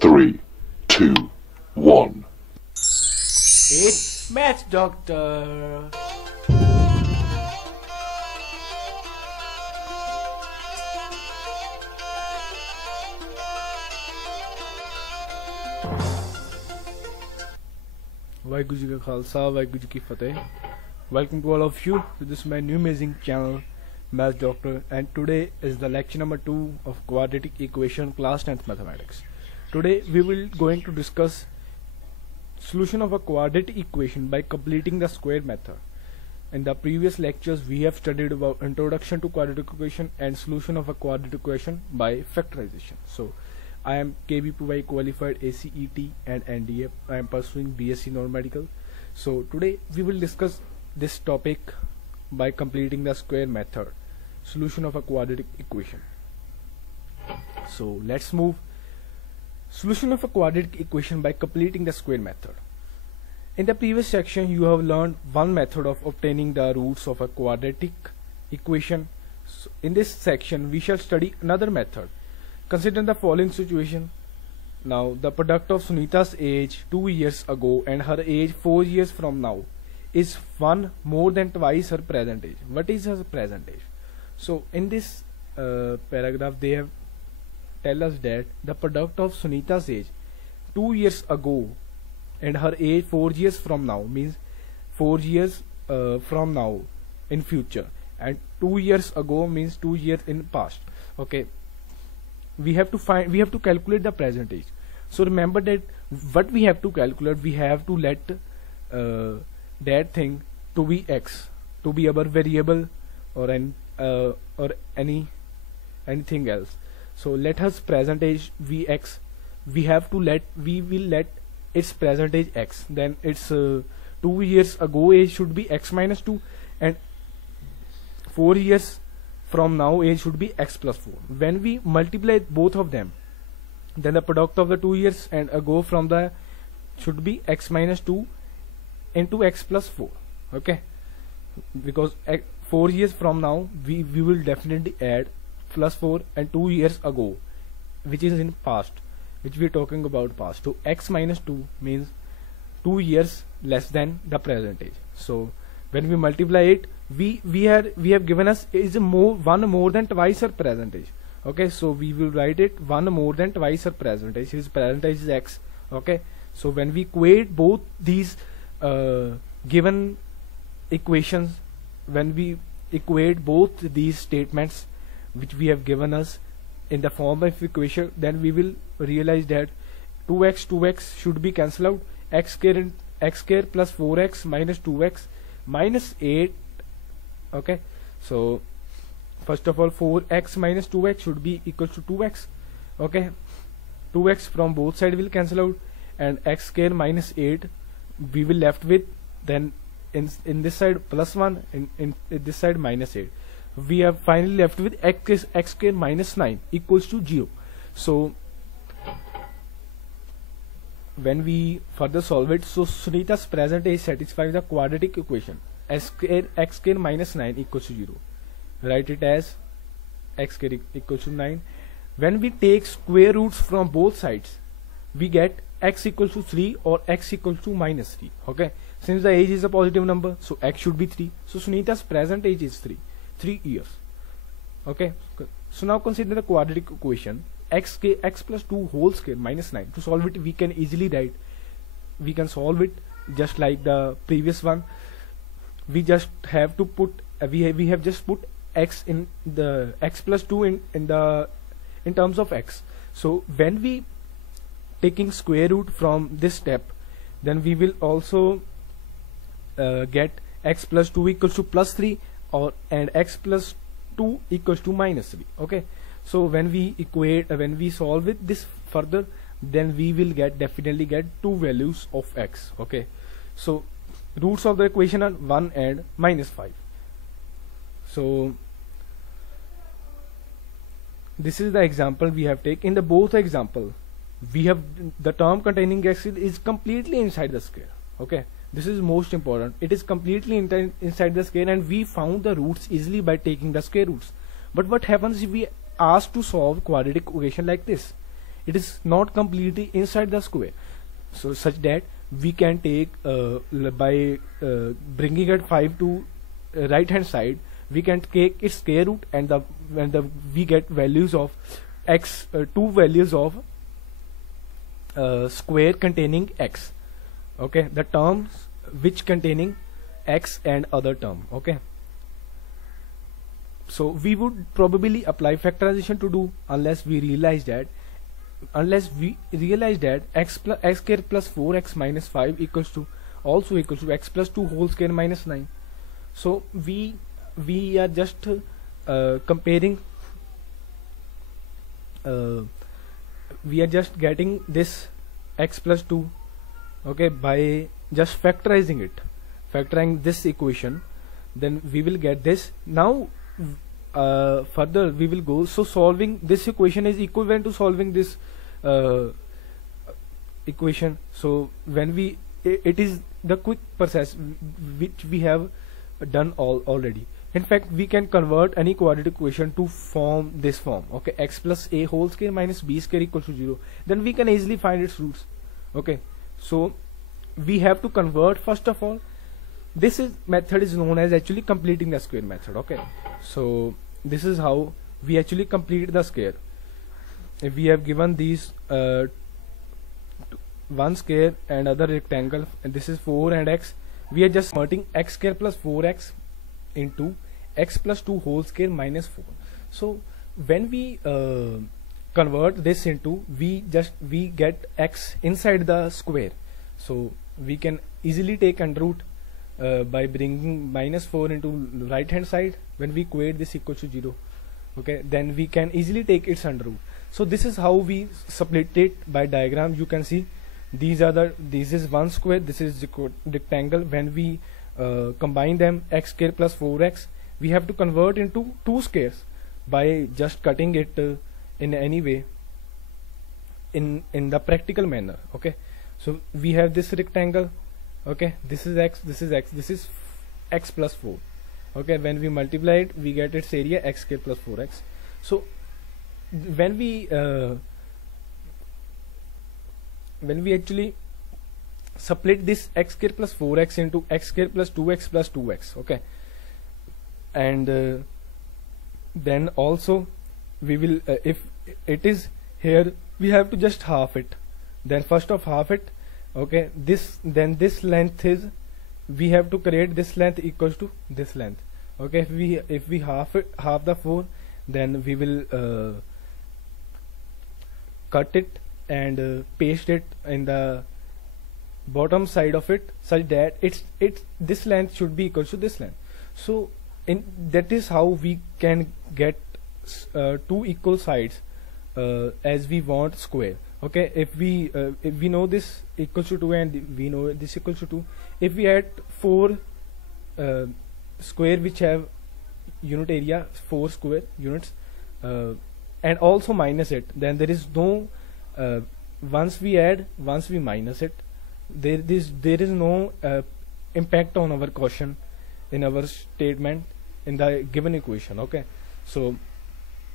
3, 2, 1. It's Math Doctor. Waheguru ji का खालसा वाहिगुरु जी की फतेह. Welcome to all of you to this my new amazing channel Math Doctor, and today is the lecture number 2 of quadratic equation class 10th mathematics. Today we will going to discuss solution of a quadratic equation by completing the square method. In the previous lectures we have studied about introduction to quadratic equation and solution of a quadratic equation by factorization. So I am KBPY qualified ACET and NDA. I am pursuing BSc non-medical. So today we will discuss this topic by completing the square method, solution of a quadratic equation. So let's move. Solution of a quadratic equation by completing the square method. In the previous section you have learned one method of obtaining the roots of a quadratic equation. So in this section we shall study another method. Consider the following situation. Now the product of Sunita's age 2 years ago and her age 4 years from now is 1 more than twice her present age. What is her present age? So in this paragraph they have tell us that the product of Sunita's age 2 years ago and her age 4 years from now means 4 years from now in future, and 2 years ago means 2 years in past. Okay, we have to calculate the present age. So remember that what we have to calculate, we have to let that thing to be x, to be our variable or anything else. So let us present age vx, we will let its present age x, then its 2 years ago age should be x minus 2 and 4 years from now age should be x plus 4. When we multiply both of them, then the product of the 2 years and ago from the should be x minus 2 into x plus 4. Okay, because 4 years from now we will definitely add plus 4 and 2 years ago, which is in past, which we are talking about past. So x minus 2 means 2 years less than the present age. So when we multiply it, we have given us is one more than twice her present age. Okay, so we will write it 1 more than twice her present age. His present age is x. Okay, so when we equate both these given equations, when we equate both these statements which we have given us in the form of equation, then we will realize that 2x should be cancelled out, x square plus 4x minus 2x minus 8. Okay, so first of all 4x minus 2x should be equal to 2x. Okay, 2x from both sides will cancel out, and x square minus 8 we will left with, then in this side plus 1, in this side minus 8. We are finally left with x square minus 9 equals to 0. So when we further solve it, so Sunita's present age satisfies the quadratic equation x square minus 9 equals to 0. Write it as x square equals to 9. When we take square roots from both sides, we get x equals to 3 or x equals to minus 3. Okay, since the age is a positive number, so x should be 3. So Sunita's present age is 3 years. Okay, so now consider the quadratic equation x plus 2 whole square minus 9. To solve it, we can easily write, we can solve it just like the previous one. We just have to put we have just put x in the x plus 2 in terms of x. So when we taking square root from this step, then we will also get x plus 2 equals to plus 3 and x plus 2 equals to minus 3. Okay, so when we equate, when we solve it this further, then we will definitely get two values of x. Okay, so roots of the equation are 1 and minus 5. So this is the example we have taken. In the both example, we have the term containing x is completely inside the square. Okay, this is most important. It is completely inside the square, and we found the roots easily by taking the square roots. But what happens if we ask to solve quadratic equation like this? it is not completely inside the square. So such that we can take by bringing it 5 to right hand side, we can take its square root, and we get values of x, two values of square containing x. Okay, the terms which containing x and other term. Okay, so we would probably apply factorization to do, unless we realize that x square plus 4x minus 5 equals to x plus 2 whole square minus 9. So we are just comparing, we are just getting this x plus 2, okay, by just factorizing this equation. Then we will get this. Now further we will go. So solving this equation is equivalent to solving this equation. So when it is the quick process which we have done already. In fact, we can convert any quadratic equation to form this form. Okay, x plus a whole square minus b square equals to 0. Then we can easily find its roots. Okay, so we have to convert. First of all, this method is known as actually completing the square method. Okay, so this is how we actually complete the square. If we have given these one square and other rectangle, and this is 4 and x, we are just converting x square plus 4x into x plus 2 whole square minus 4. So when we convert this into, we get x inside the square. So we can easily take under root by bringing minus 4 into right hand side. When we equate this equals to 0, okay, then we can easily take its under root. So this is how we split it by diagram. You can see this is one square, this is rectangle. When we combine them, x square plus 4x, we have to convert into two squares by just cutting it in any way, in the practical manner. Okay, so we have this rectangle. Okay, this is x, this is x, this is x plus 4. Okay, when we multiply it, we get its area x square plus 4x. So when we actually split this x square plus 4x into x square plus 2x plus 2x, okay, and then also we will if it is here, we have to just half it. Then first of half it, okay, this length is, we have to create this length equals to this length. Okay, if we half the 4, then we will cut it and paste it in the bottom side of it, such that this length should be equal to this length. So that is how we can get two equal sides as we want square. Okay, if we know this equals to 2 and we know this equals to 2, if we add 4 square which have unit area, 4 square units, and also minus it, then there is no once we add, once we minus it, there is no impact on our quotient in our statement in the given equation. Okay, so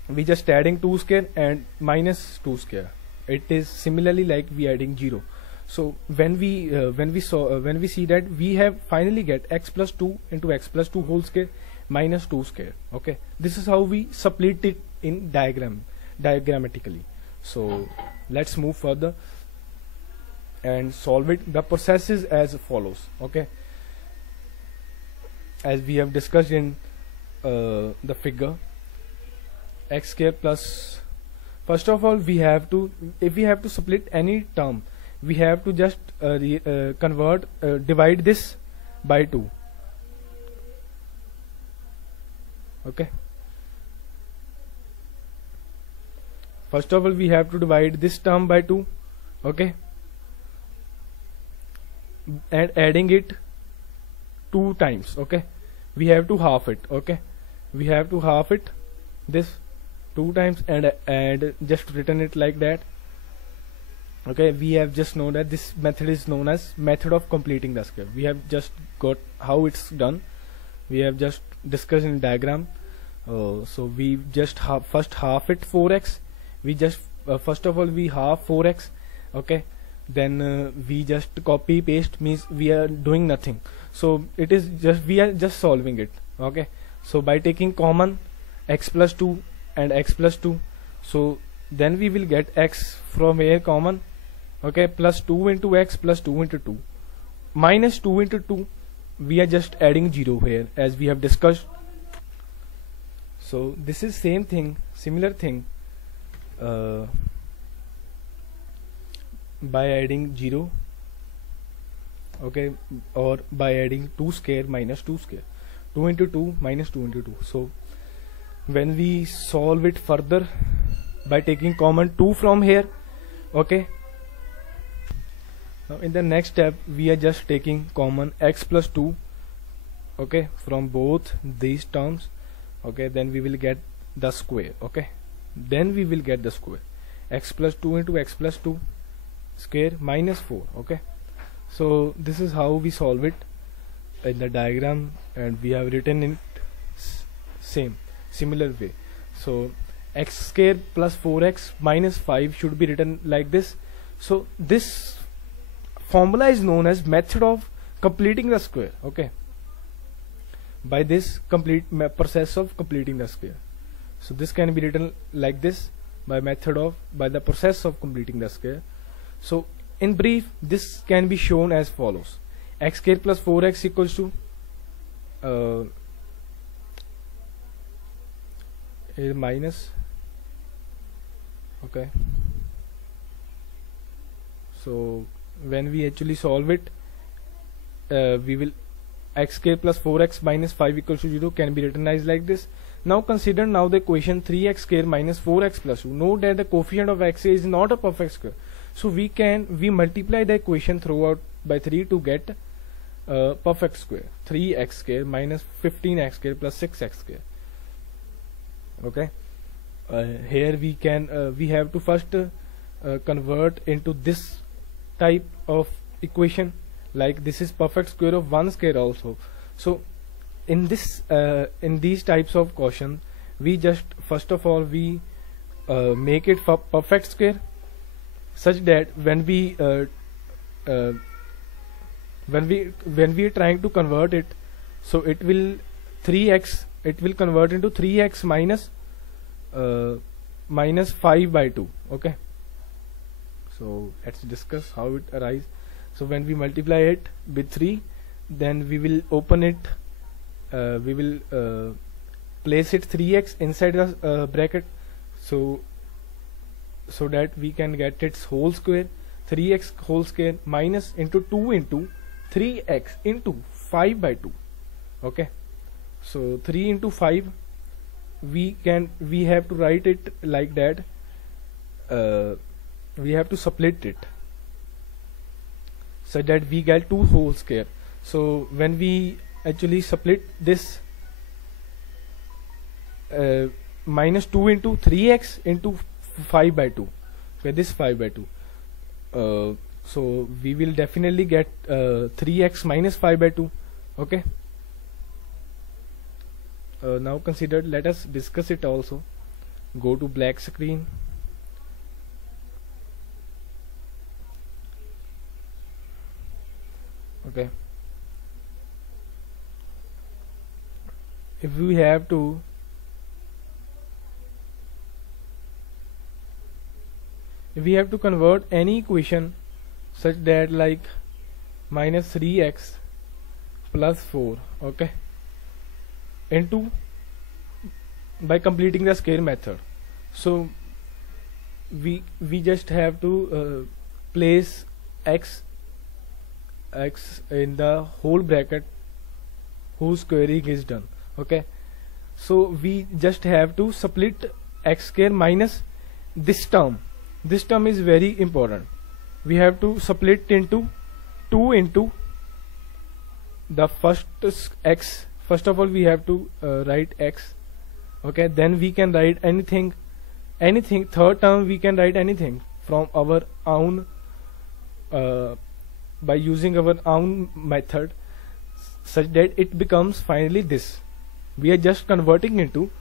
we just adding 2 square and minus 2 square. It is similarly like we adding 0. So when we see that we have finally get x plus 2 into x plus 2 whole square minus 2 square. Okay, this is how we split it in diagrammatically. So let's move further and solve it. The process is as follows. Okay, as we have discussed in the figure, x square plus, first of all, we have to, if we have to split any term, we have to just divide this by 2. Okay, first of all, we have to divide this term by 2. Okay, and adding it 2 times. Okay, we have to half it. Okay, we have to half it this 2 times and just written it like that. Okay, we have just known that this method is known as method of completing the square. We have just got how it's done. We have just discussed in diagram. So we just first half it 4x. We just first of all we have 4x, okay, then we just copy paste, means we are doing nothing, so it is just, we are just solving it, okay. So by taking common x plus 2 and x plus 2, so then we will get x from here common, okay, plus 2 into x plus 2 into 2 minus 2 into 2, we are just adding 0 here as we have discussed. So this is same thing, similar thing, by adding 0, okay, or by adding 2 square minus 2 square, 2 into 2 minus 2 into 2. So when we solve it further by taking common 2 from here, okay, now in the next step we are just taking common x plus 2, okay, from both these terms, okay, then we will get the square, okay, then we will get the square, x plus 2 into x plus 2 square minus 4, okay. So this is how we solve it in the diagram, and we have written in similar way. So x square plus 4x minus 5 should be written like this. So this formula is known as method of completing the square, okay, by this process of completing the square. So this can be written like this, by the process of completing the square. So in brief, this can be shown as follows: x square plus 4x equals to minus, okay. So when we actually solve it, we will x square plus 4x minus 5 equals to 0 can be written as like this. Now consider now the equation 3x square minus 4x plus 2. Note that the coefficient of x is not a perfect square, so we multiply the equation throughout by 3 to get perfect square. 3x square minus 15x square plus 6x square, okay. Here we have to first convert into this type of equation, like this is perfect square of 1 square also. So in this in these types of question, we just first of all we make it for perfect square, such that when we are trying to convert it, so it will 3x, it will convert into 3x minus 5 by 2, okay. So let's discuss how it arises. So when we multiply it with 3, then we will open it, we will place it 3x inside the bracket, so that we can get its whole square, 3x whole square minus into 2 into 3x into 5 by 2, okay. So 3 into 5, we have to write it like that, we have to split it so that we get 2 whole square. So when we actually split this, minus 2 into 3x into 5 by 2, okay, this 5 by 2, so we will definitely get 3x minus 5 by 2, okay. Now consider, let us discuss it also. Go to black screen, okay. If we have to convert any equation such that like minus 3x plus 4, okay, into by completing the square method, so we just have to place x in the whole bracket whose squaring is done, okay. So we just have to split x square minus this term. This term is very important. We have to split into 2 into the first x. First of all we have to write x, okay, then we can write anything. Third term we can write anything from our own, by using our own method, such that it becomes finally this. We are just converting into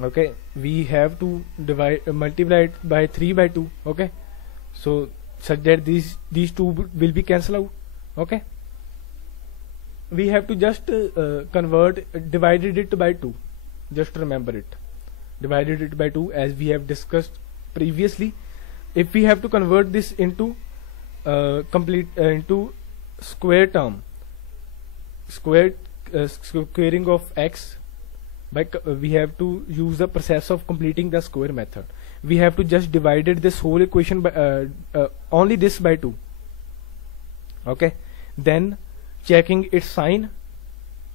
Okay, we have to multiply it by 3 by 2. Okay, so such that these two will be cancelled out. Okay, we have to just divided it by 2. Just remember it, divided it by 2, as we have discussed previously. If we have to convert this into into square term, squaring of x, we have to use the process of completing the square method. We have to just divided this whole equation by only this by 2. Okay, then checking its sign.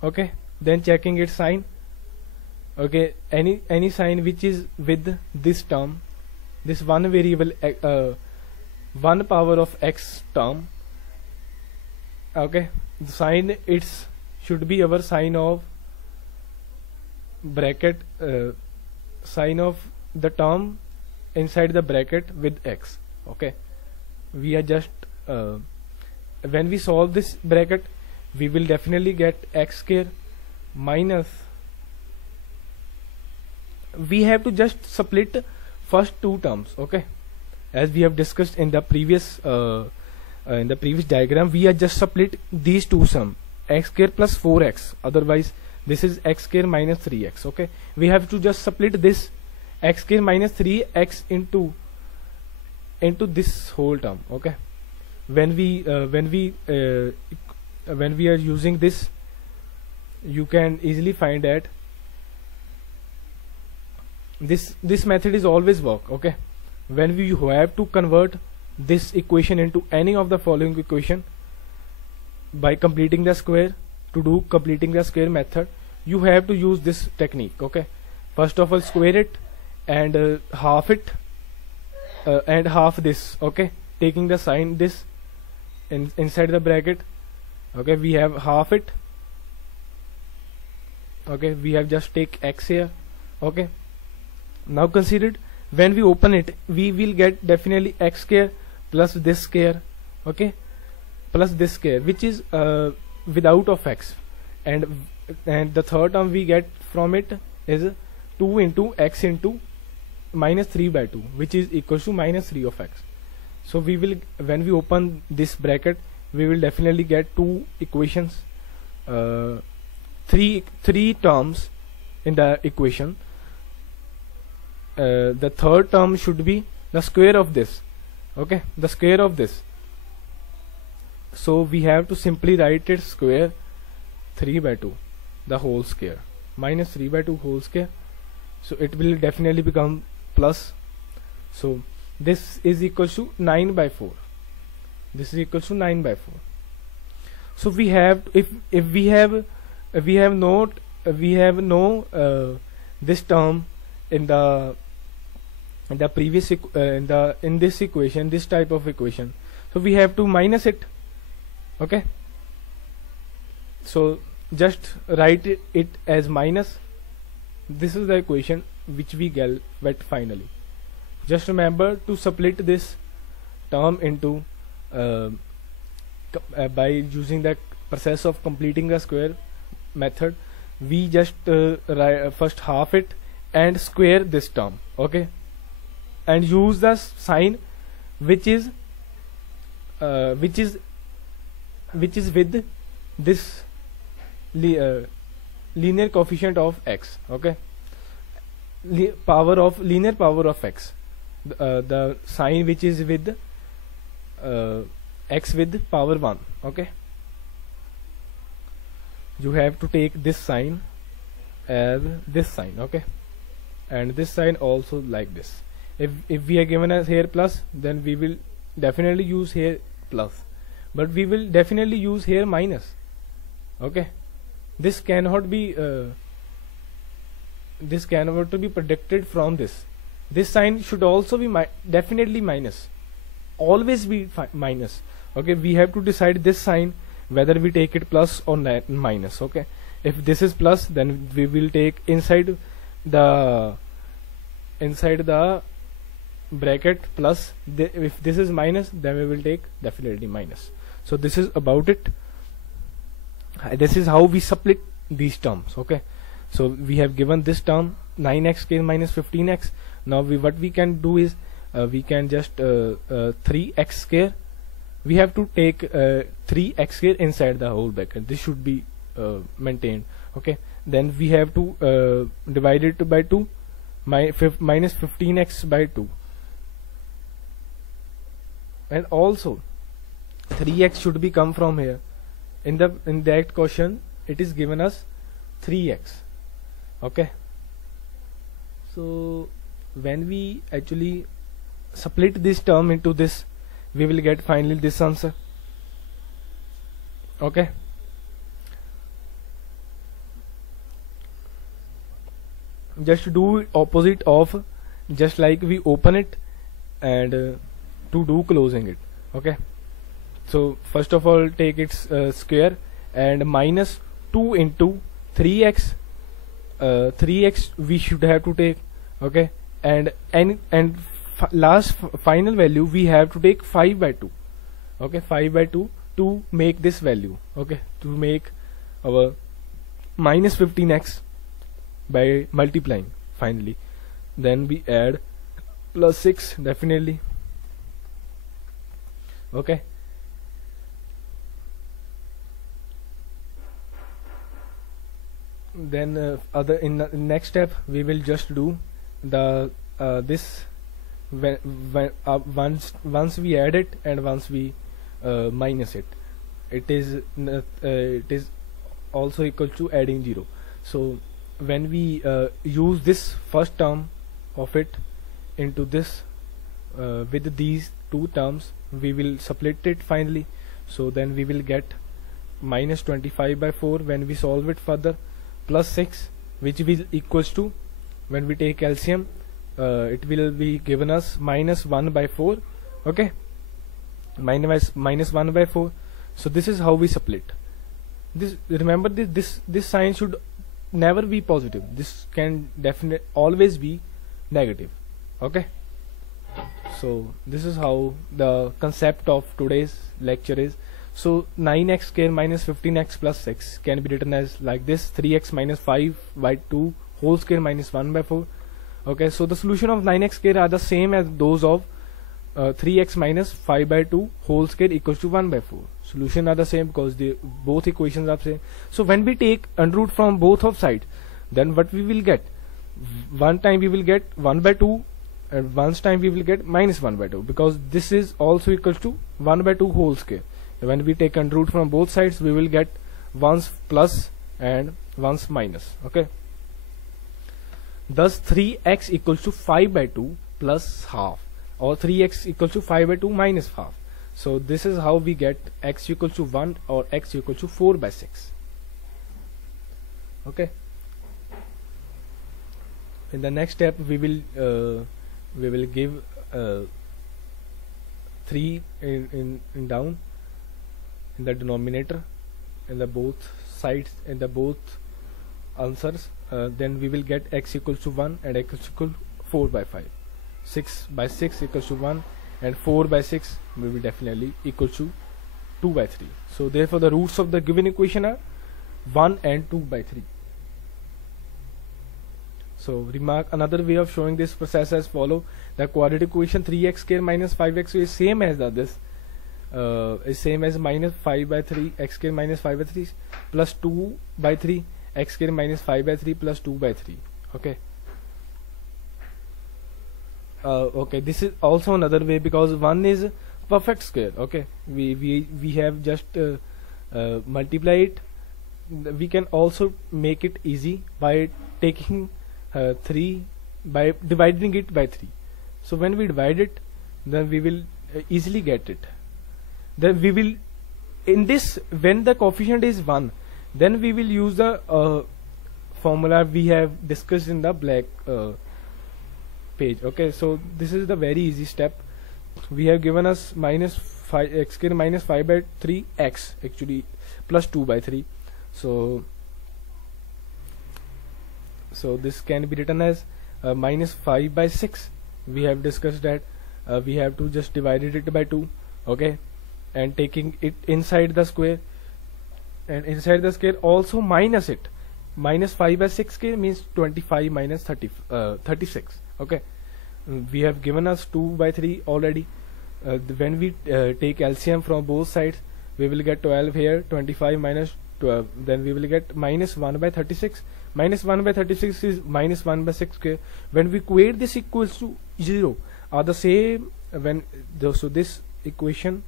Okay, then checking its sign. Okay, any sign which is with this term, this one variable 1 power of x term. Okay, the sign it's should be our sign of bracket, sign of the term inside the bracket with x. Okay, we are just when we solve this bracket, we will definitely get x square minus, we have to just split first two terms. Okay, as we have discussed in the previous diagram, we are just split these two sum, x square plus 4x, otherwise this is x square minus 3x. Okay, we have to just split this x square minus 3x into this whole term. Okay, when we are using this, you can easily find that this method is always work. Okay, when we have to convert this equation into any of the following equation by completing the square, to do completing the square method, you have to use this technique. Okay, first of all square it and half it and half this. Okay, taking the sign this inside the bracket. Okay, we have half it. Okay, we have just take x here. Okay, now considered when we open it, we will get definitely x square plus this square. Okay, plus this square, which is without of x, and the third term we get from it is 2 into x into minus 3 by 2, which is equals to minus 3 of x. So we will, when we open this bracket, we will definitely get two equations, three terms in the equation. The third term should be the square of this. Okay, the square of this. So we have to simply write it square 3 by 2 the whole square minus 3 by 2 whole square. So it will definitely become plus. So this is equals to 9 by 4. This is equals to 9 by 4. So we have, if we have no this term in the previous in this equation, this type of equation, so we have to minus it. Okay, so just write it as minus. This is the equation which we get finally. Just remember to split this term into by using the process of completing a square method. We just first half it and square this term. Okay, and use the sign which is with this linear coefficient of x. Okay, linear power of x, the sign which is with x with power 1. Okay, you have to take this sign as this sign. Okay, and this sign also like this. If we are given as here plus, then we will definitely use here plus, but we will definitely use here minus. Okay, this cannot be predicted from this. This sign should also be definitely minus, always be minus. Okay, we have to decide this sign whether we take it plus or minus. Okay, if this is plus, then we will take inside the bracket plus. If this is minus, then we will take definitely minus. So this is about it. This is how we split these terms. Okay, so we have given this term 9x square minus 15x. Now what we can do is we can just 3x square, we have to take 3x square inside the whole bracket. This should be maintained. Okay, then we have to divide it by 2, minus 15x by 2, and also 3x should be come from here. In that question it is given us 3x. Okay, so when we actually split this term into this, we will get finally this answer. Okay, just do opposite of, just like we open it and to do closing it. Okay, so first of all take its square and minus 2 into 3x. 3x we should have to take. Okay, and final value we have to take 5 by 2. Okay, 5 by 2 to make this value. Okay, to make our minus 15x by multiplying finally. Then we add plus 6 definitely. Okay, then in the next step we will just do the this once we add it and once we minus it, it is also equal to adding 0. So when we use this first term of it into this with these two terms, we will split it finally. So then we will get minus 25 by 4 when we solve it further, plus 6 which will equals to, when we take LCM it will be given us minus 1 by 4. Okay, minus 1 by 4. So this is how we split this. Remember this sign should never be positive. This can definitely always be negative. Okay, so this is how the concept of today's lecture is. So 9x square minus 15x plus 6 can be written as like this: 3x minus 5 by 2 whole square minus 1 by 4. Okay, so the solution of 9x square are the same as those of 3x minus 5 by 2 whole square equals to 1 by 4. Solution are the same because both equations are same. So when we take under root from both of sides, then what we will get? One time we will get 1 by 2 and one time we will get minus 1 by 2, because this is also equal to 1 by 2 whole square. When we take under root from both sides, we will get once plus and once minus. Okay, thus 3x equals to 5 by 2 plus half, or 3x equals to 5 by 2 minus half. So this is how we get x equals to 1 or x equals to 4 by 6. Okay, in the next step we will give 3 in down in the denominator in the both sides, in the both answers. Then we will get x equals to 1 and x equal to 4 by 5. 6 by 6 equals to 1 and 4 by 6 will be definitely equal to 2 by 3. So therefore the roots of the given equation are 1 and 2 by 3. So remark another way of showing this process as follow: the quadratic equation 3x square minus 5x is same as this is same as minus 5 by 3 x square minus 5 by 3 plus 2 by 3 x square minus 5 by 3 plus 2 by 3. Okay, okay, this is also another way, because one is perfect square. Okay, we have just multiply it. We can also make it easy by taking 3 by dividing it by 3. So when we divide it, then we will easily get it. Then we will, in this, when the coefficient is 1, then we will use the formula we have discussed in the black page. Okay, so this is the very easy step. We have given us minus 5 x square minus 5 by 3 x actually plus 2 by 3. So this can be written as minus 5 by 6. We have discussed that we have to just divide it by 2. Okay, and taking it inside the square, and inside the square also minus it minus 5 by 6k means 25 minus 36. Okay, we have given us 2 by 3 already. When we take LCM from both sides, we will get 12 here, 25 minus 12, then we will get minus 1 by 36. Minus 1 by 36 is minus 1 by 6k. When we equate this equals to 0, are the same. So this equation,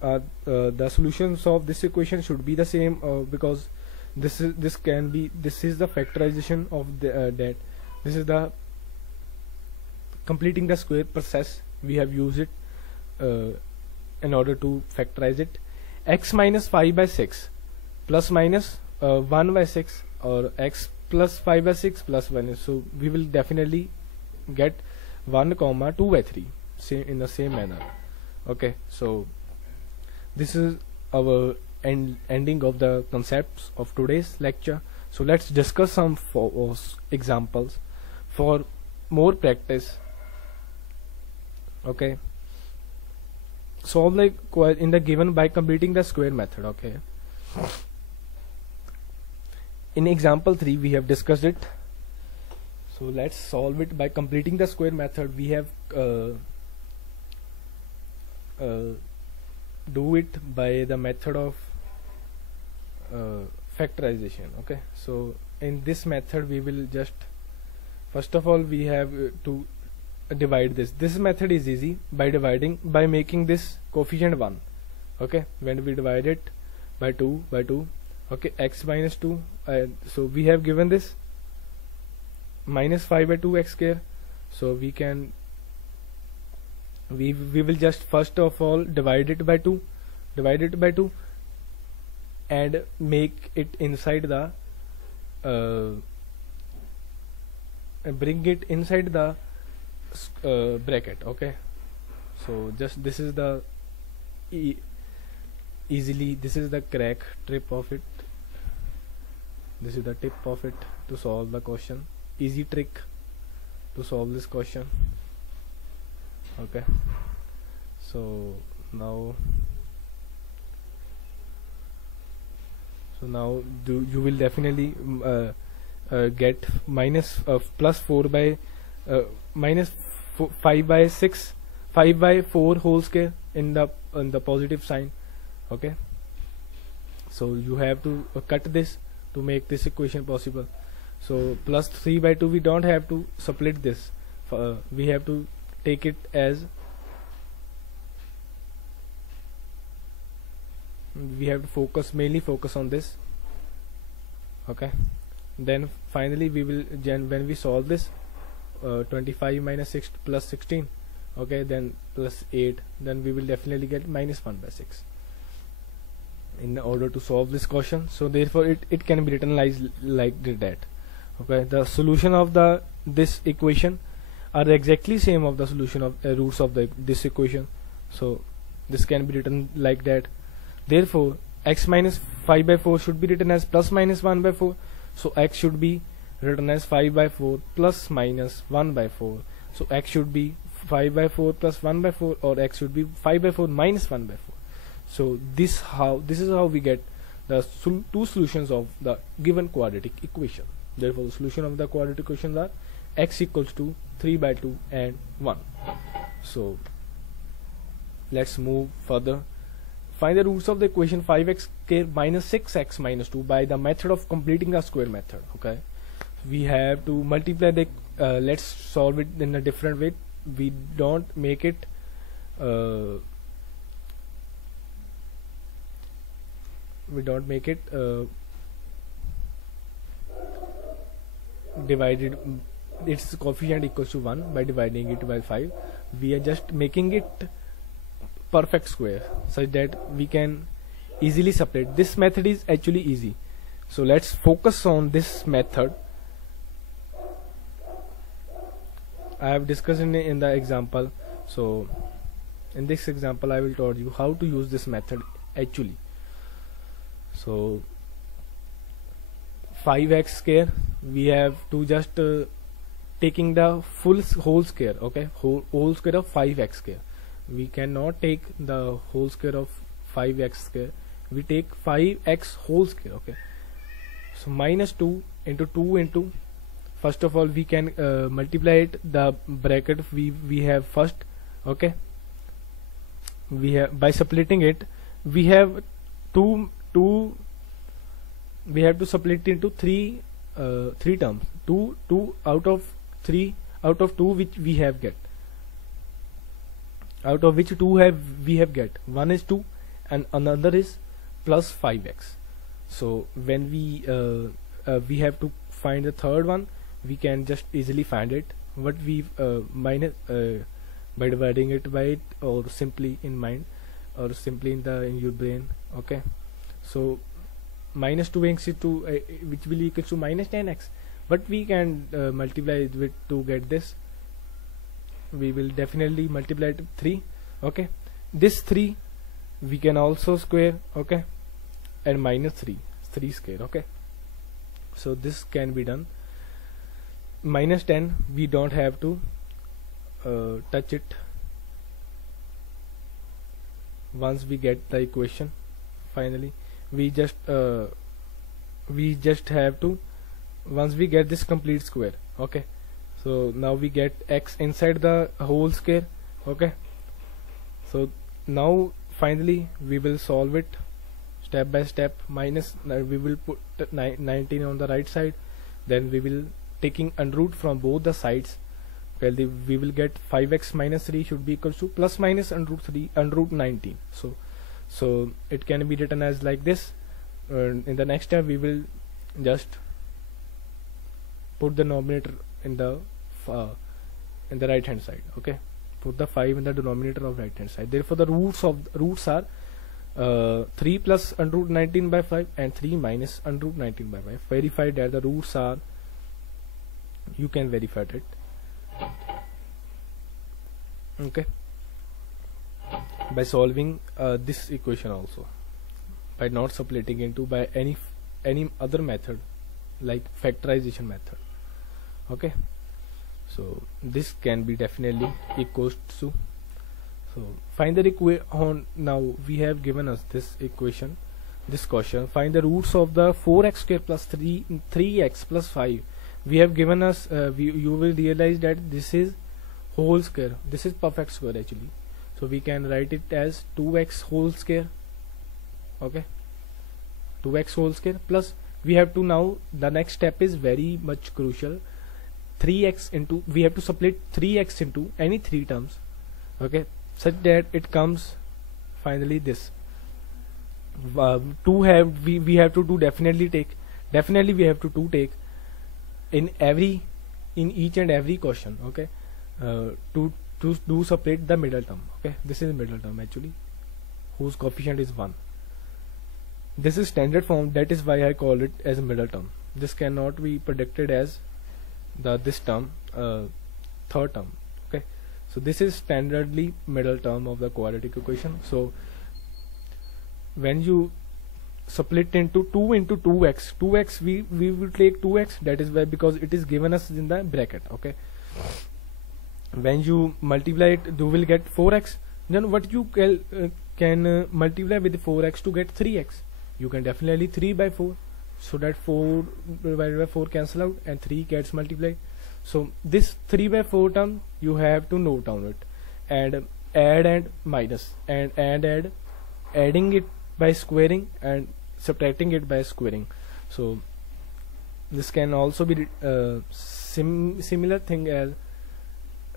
the solutions of this equation should be the same, because this is the factorization of that. This is the completing the square process. We have used it in order to factorize it. X minus 5 by 6 plus minus 1 by 6, or x plus 5 by 6 plus 1. So we will definitely get 1 comma 2 by 3 in the same manner. Okay, so this is our ending of the concepts of today's lecture. So let's discuss some examples for more practice. Okay, solve like in the given by completing the square method. Okay, in example 3 we have discussed it. So let's solve it by completing the square method. We have do it by the method of factorization. Okay, so in this method we will just, first of all, we have to divide this method is easy by making this coefficient 1. Okay, when we divide it by 2, okay, x minus 2, so we have given this minus 5 by 2 x square. So we will just first of all divide it by 2, and make it inside the bring it inside the bracket. Okay, so just this is the this is the crack tip of it. This is the tip of it to solve the question. Easy trick to solve this question. Okay, so now you will definitely get minus plus 4 by minus 5 by 6, 5 by 4 whole square in the positive sign. Okay, so you have to cut this to make this equation possible. So plus 3 by 2, we don't have to split this, we have to take it as, we have to mainly focus on this. Okay, then finally we will, when we solve this, 25 minus 6 plus 16, okay, then plus 8, then we will definitely get minus 1 by 6 in order to solve this question. So therefore it can be written like that. Okay, the solution of this equation are exactly same of the solution of roots of this equation. So this can be written like that. Therefore x minus 5 by 4 should be written as plus minus 1 by 4. So x should be written as 5 by 4 plus minus 1 by 4. So x should be 5 by 4 plus 1 by 4, or x should be 5 by 4 minus 1 by 4. So this is how we get the two solutions of the given quadratic equation. Therefore the solution of the quadratic equations are x equals to 3 by 2 and 1. So let's move further. Find the roots of the equation 5x square minus 6x minus 2 by the method of completing a square method. Okay, we have to multiply the let's solve it in a different way. We don't make it divided, its coefficient equals to 1 by dividing it by 5. We are just making it perfect square such that we can easily separate. This method is actually easy, so let's focus on this method. I have discussed in the example. So in this example I will tell you how to use this method actually. So 5x square, we have to just taking the whole square. Okay, whole square of 5x square. We cannot take the whole square of 5x square, we take 5x whole square. Okay, So minus 2 into 2 into, first of all we can multiply it, the bracket we have first. Okay, we have, by splitting it, we have we have to split into three terms. 2 out of 3 out of 2 which we have get, out of which 2 we have get, one is 2 and another is plus 5x. So when we have to find the third one, we can just easily find it. What we minus by dividing it by it, or simply in mind, or simply in your brain. Okay, so minus 2x into which will equal to minus 10x, but we can multiply it with to get this. We will definitely multiply it 3. Okay, this 3 we can also square. Okay, and minus 3 square. Okay, so this can be done. Minus 10 we don't have to touch it. Once we get the equation, finally we just have to, once we get this complete square. Okay, so now we get x inside the whole square. Okay, so now finally we will solve it step by step. Minus, we will put 19 on the right side, then we will taking under root from both the sides. Well, we will get 5x minus 3 should be equal to plus minus under root 19. So it can be written as like this. In the next step we will just put the denominator in the right hand side. Okay, put the 5 in the denominator of right hand side. Therefore the roots are 3 plus under root 19 by 5 and 3 minus under root 19 by 5. Verify that the roots are, you can verify it. Okay, by solving this equation also, by not splitting into by any other method like factorization method. Okay, so this can be definitely equals to. So find the equation. Now we have given us this equation, this question. Find the roots of the 4x square plus 3x plus 5. We have given us, you will realize that this is whole square, this is perfect square actually. So we can write it as 2x whole square. Okay, 2x whole square plus, we have to, now the next step is very much crucial. 3x into, we have to split 3x into any 3 terms. Okay, such that it comes finally this. We have to do definitely we have to take in each and every question. Okay, to do separate the middle term. Okay, this is middle term actually, whose coefficient is 1. This is standard form, that is why I call it as a middle term. This cannot be predicted as this term, third term. Okay, so this is standardly middle term of the quadratic equation. So when you split into 2 into 2x, we will take 2x, that is why, because it is given us in the bracket. Okay, when you multiply it, you will get 4x. Then what you can multiply with 4x to get 3x? You can definitely 3 by 4, so that 4 divided by 4 cancel out and 3 gets multiplied. So this 3 by 4 term you have to note down it, and add and minus, and add, adding it by squaring and subtracting it by squaring. So this can also be similar thing as,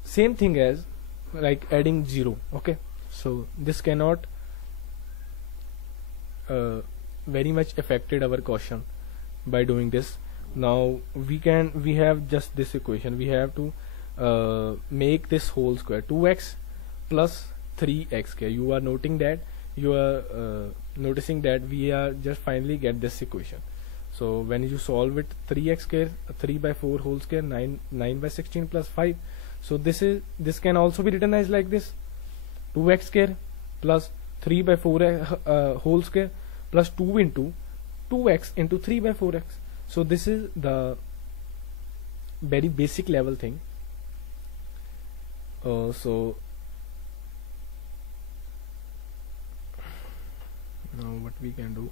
same thing as like adding 0. Okay, so this cannot very much affected our question by doing this. Now we have just this equation. We have to make this whole square, 2x plus 3x square. You are noting that, you are noticing that we are just finally get this equation. So when you solve it, 3x square, 3 by 4 whole square, 9 by 16 plus 5. So this can also be written as like this, 2x square plus 3 by 4 whole square plus 2 into 2x into 3 by 4x. So this is the very basic level thing. So now what we can do,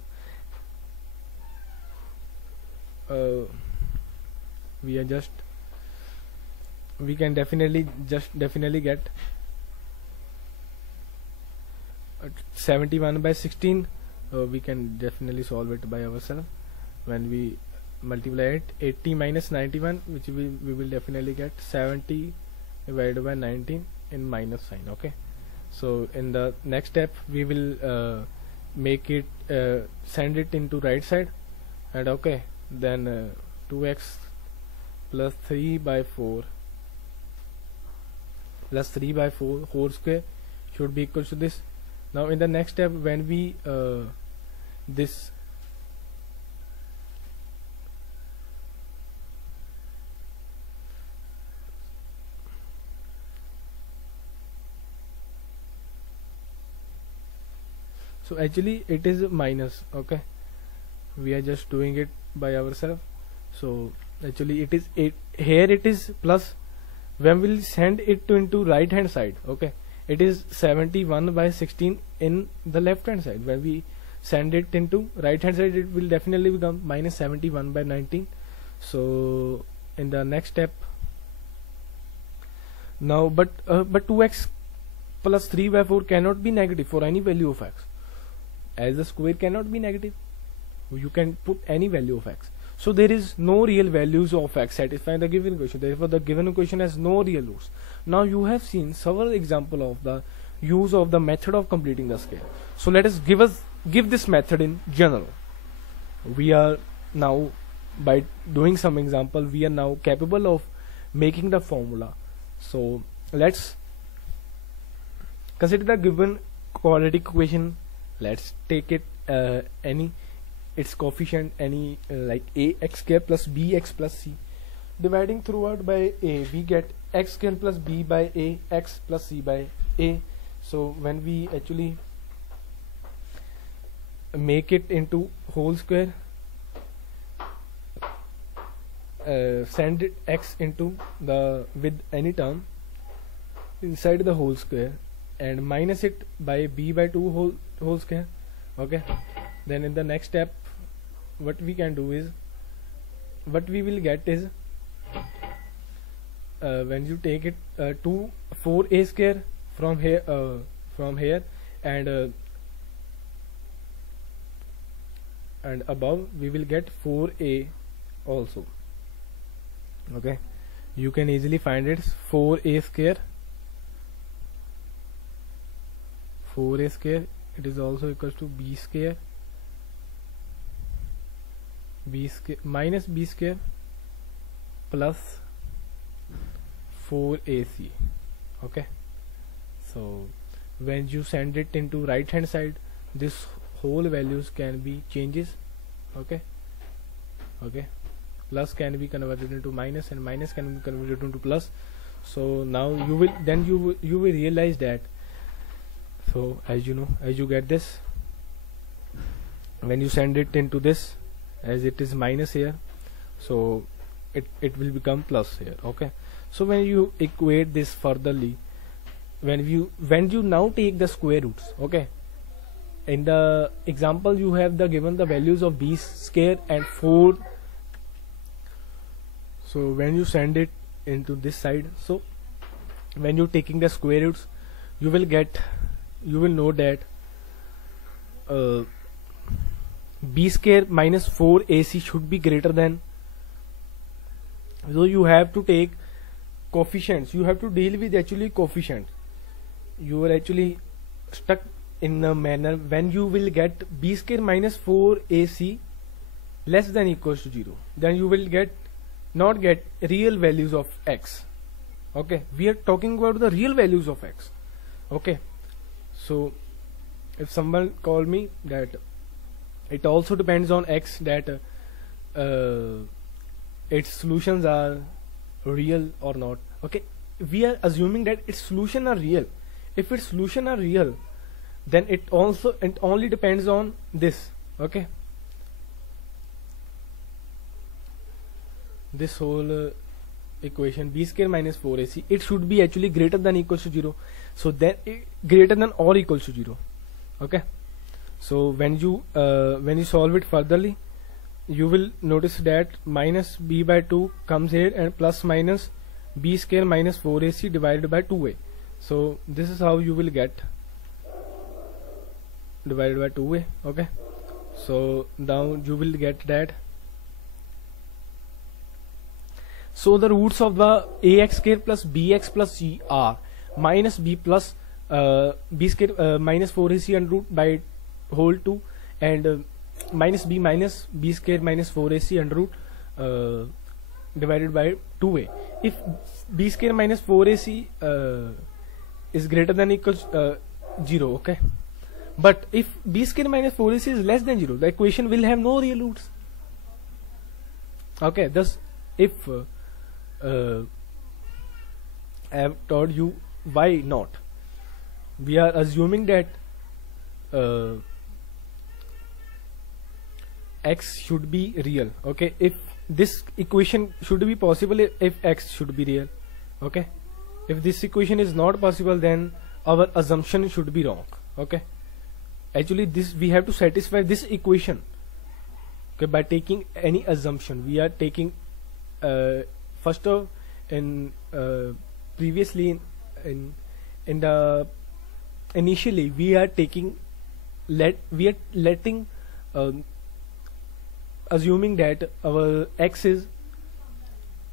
we can definitely get 71 by 16. We can definitely solve it by ourselves. When we multiply it, 80 minus 91, which we will definitely get 70 divided by 19 in minus sign. Okay, so in the next step we will make it send it into right side, and okay, then 2x plus 3 by 4 plus 3 by 4 whole square should be equal to this. Now in the next step, when we this so actually it is minus. Okay, we are just doing it by ourselves. So actually it is here it is plus. When we'll send it into right hand side, okay, it is 71 by 16 in the left hand side. When we send it into right hand side, it will definitely become minus 71 by 19. So in the next step now, but 2x plus 3 by 4 cannot be negative for any value of x, as the square cannot be negative. You can put any value of x. So there is no real values of x satisfying the given equation. Therefore the given equation has no real roots. Now you have seen several examples of the use of the method of completing the square. So let us give this method in general. We are now, by doing some example, we are now capable of making the formula. So let's consider the given quadratic equation. Let's take it any its coefficient, any like ax square plus bx plus c. Dividing throughout by a, we get x square plus b by a, x plus c by a. So when we actually make it into whole square, send it x into the with any term inside the whole square, and minus it by b by 2 whole square. Okay, then in the next step, what we can do is, what we will get is, when you take it 4a square from here and above we will get 4a also. Okay, you can easily find it. 4a square it is also equals to b square minus b square plus 4ac. Okay, so when you send it into right hand side, this whole values can be changes. Okay, plus can be converted into minus, and minus can be converted into plus. So now you will realize that. So as you know, as you get this, when you send it into this, as it is minus here, so it will become plus here. Okay, so when you equate this furtherly, when you now take the square roots, okay, in the example you have given the values of b square and 4. So when you send it into this side, so when you're taking the square roots, you will know that b square minus 4ac should be greater than. So you have to take coefficients, you have to deal with actually coefficient. You are actually stuck in a manner when you will get b square minus 4ac less than equals to 0, then you will not get real values of x. Okay, we are talking about the real values of x. Okay, so if someone call me that it also depends on x, that its solutions are real or not. Okay, we are assuming that its solutions are real. If its solutions are real, then it only depends on this. Okay, this whole equation b square minus 4ac, it should be actually greater than equals to 0. So then greater than or equals to 0. Okay, so when you solve it furtherly, you will notice that minus b by 2 comes here and plus minus b square minus 4ac divided by 2a. So this is how you will get divided by 2a. Okay, so now you will get that. So the roots of the ax square plus bx plus c are minus b plus b square minus 4ac under root by whole 2 and minus b square minus 4ac under root divided by 2a. If b square minus 4ac is greater than equals 0, okay, but if b square minus 4ac is less than 0, the equation will have no real roots. Okay, thus if I have told you why not, we are assuming that x should be real. Okay, if this equation should be possible if x should be real. Okay, if this equation is not possible, then our assumption should be wrong. Okay, actually this we have to satisfy this equation, okay, by taking any assumption. We are taking first of previously in the initially we are taking assuming that our x is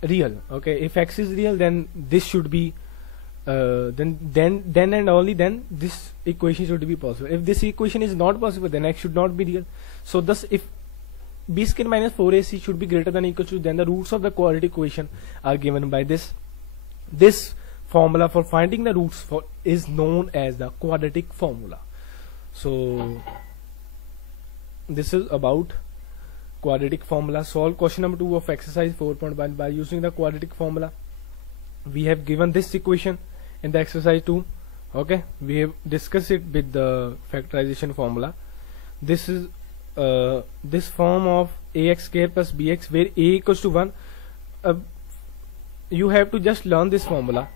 real. Okay, if x is real, then this should be then and only then this equation should be possible. If this equation is not possible, then x should not be real. So thus if b square minus 4ac should be greater than or equal to, then the roots of the quadratic equation are given by this. This formula for finding the roots for is known as the quadratic formula. So this is about quadratic formula. Solve question number 2 of exercise 4.1 by using the quadratic formula. We have given this equation in the exercise 2. Okay, we have discussed it with the factorization formula. This is this form of ax square plus bx where a equals to 1. You have to just learn this formula,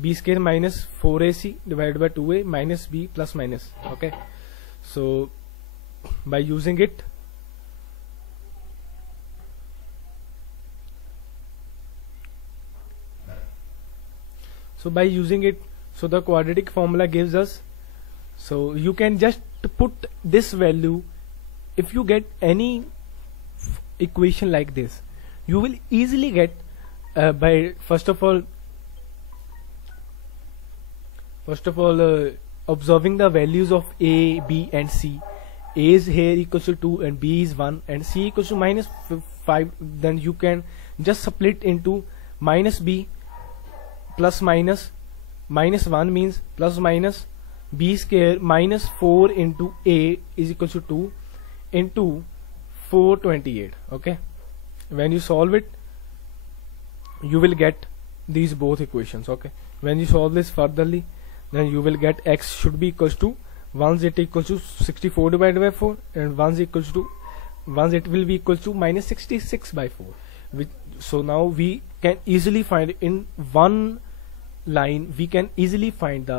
b square minus 4ac divided by 2a minus b plus minus. Okay, so by using it, so the quadratic formula gives us, so you can just put this value. If you get any equation like this, you will easily get by first of all observing the values of a, b and c. A is here equals to 2 and b is 1 and c equals to minus 5. Then you can just split into minus b plus minus 1 means plus minus b square minus 4 into a is equal to 2 into 428. Okay, when you solve it, you will get these both equations. Okay, when you solve this furtherly, then you will get x should be equals to once it equals to 64 divided by 4 and once it will be equals to minus 66 by 4. So now we can easily find in one line, we can easily find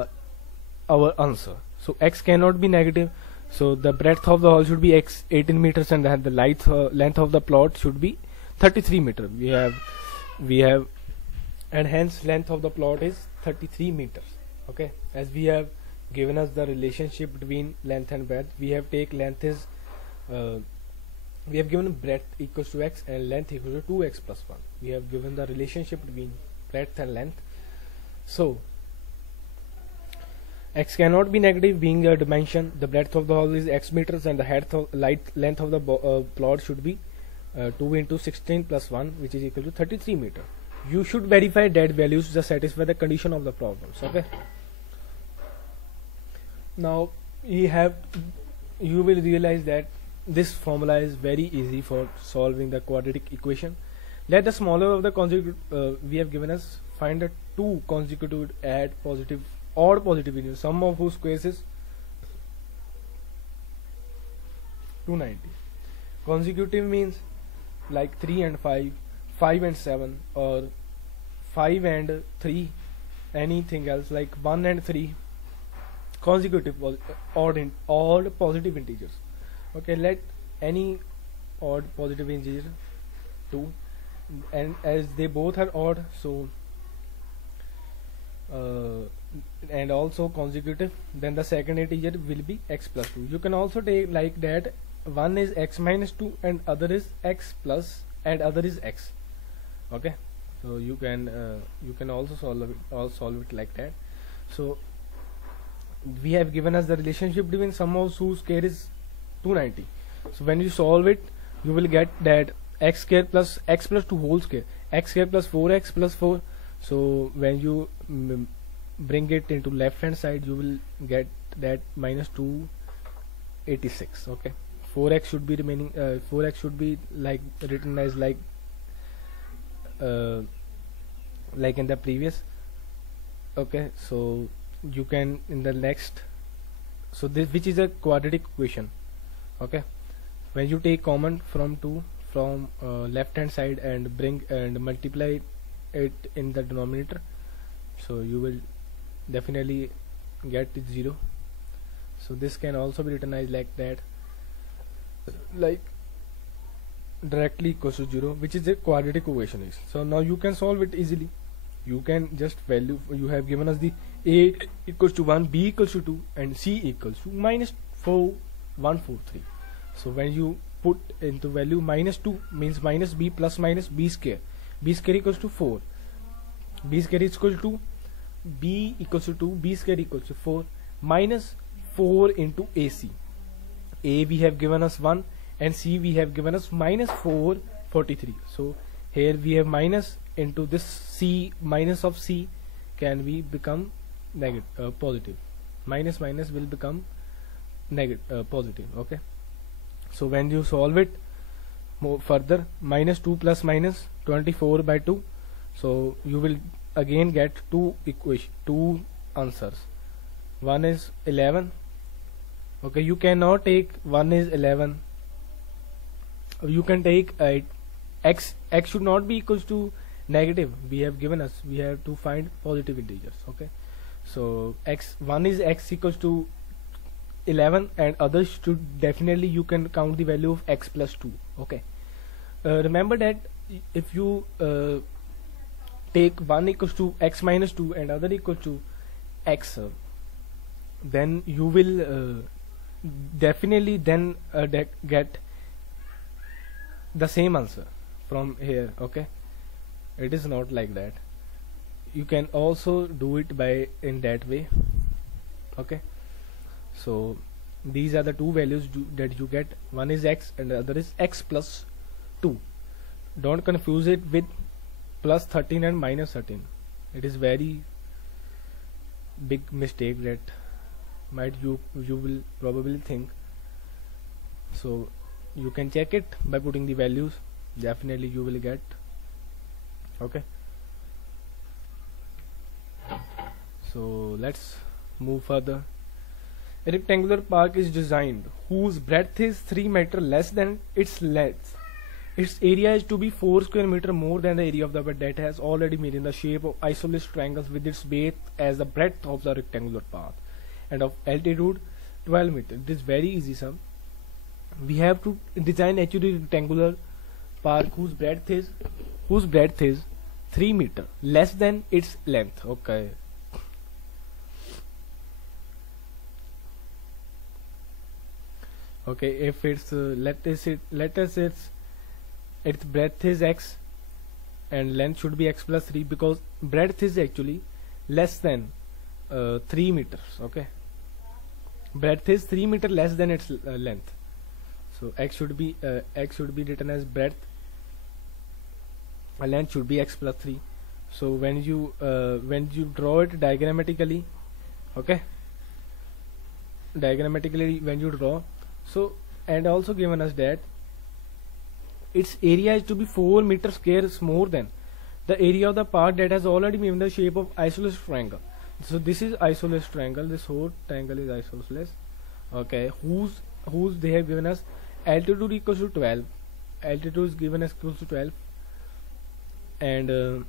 our answer. So x cannot be negative, so the breadth of the hole should be x 18 meters and the length of the plot should be 33 meters. We have and hence length of the plot is 33 meters. Okay, as we have given us the relationship between length and breadth, we have take length is we have given breadth equals to x and length equals to 2x plus 1. We have given the relationship between breadth and length. So x cannot be negative being a dimension. The breadth of the hole is x meters and the length of the plot should be 2 into 16 plus 1, which is equal to 33 meters. You should verify that values to satisfy the condition of the problems. Okay, now you will realize that this formula is very easy for solving the quadratic equation. Let the smaller of the consecutive we have given us, find the two consecutive odd positive integers, sum of whose squares is 290. Consecutive means like 3 and 5, 5 and 7, or 5 and 3, anything else like 1 and 3. Consecutive odd positive integers. Okay, let any odd positive integer 2, and as they both are odd, so and also consecutive, then the second integer will be x plus 2. You can also take like that, one is x minus 2 and other is x plus and other is x. Okay, so you can also solve it like that. So we have given us the relationship between sum of whose square is 290. So when you solve it, you will get that x square plus x plus 2 whole square, x square plus 4x plus 4. So when you bring it into left hand side, you will get that minus 286. Okay, 4x should be remaining, 4x should be like written as like in the previous. Okay, so you can in the next, so this, which is a quadratic equation. Okay, when you take common from 2 from left hand side and bring and multiply it in the denominator, so you will definitely get it 0. So this can also be written as like that, like directly equals to 0, which is a quadratic equation is. So now you can solve it easily. You can just value, you have given us the a equals to 1, b equals to 2 and c equals to minus 4 1 4 3. So when you put into value minus 2 means minus b plus minus b square equals to 4, b square is equal to b equals to 2, b square equals to 4 minus 4 into ac. A we have given us 1 and c we have given us minus 443. So here we have minus into this c, minus of c can be become negative, positive. Minus minus will become negative, positive. Okay, so when you solve it more further, minus 2 plus minus 24 by 2, so you will again get two answers. One is 11. Okay, you cannot take one is 11. You can take x should not be equals to negative. We have given us, we have to find positive integers. Okay, so one is x equals to 11 and others should definitely, you can count the value of x plus 2. Okay, remember that if you take one equals to x minus 2 and other equals to x, then you will definitely then get the same answer from here. Okay, it is not like that. You can also do it by in that way. Okay, so these are the two values that you get. One is x and the other is x plus 2. Don't confuse it with plus 13 and minus 13. It is very big mistake that might you will probably think. So you can check it by putting the values, definitely you will get. Okay, so let's move further. A rectangular park is designed whose breadth is 3 meters less than its length. Its area is to be 4 square meters more than the area of the bed that has already made in the shape of isosceles triangles with its base as the breadth of the rectangular path and of altitude 12 meters. It is very easy sum. We have to design actually rectangular park whose breadth is 3 meters less than its length. Okay, okay, if it's let us its breadth is x and length should be x plus 3, because breadth is actually less than 3 meters. Okay, breadth is 3 meters less than its length, so x should be written as breadth, length should be x plus 3. So when you draw it diagrammatically, okay, when you draw, so and also given us that its area is to be 4 meters square more than the area of the part that has already been in the shape of isosceles triangle. So this is isosceles triangle, this whole triangle is isosceles. Okay, whose they have given us altitude equals to 12, altitude is given as equals to 12, and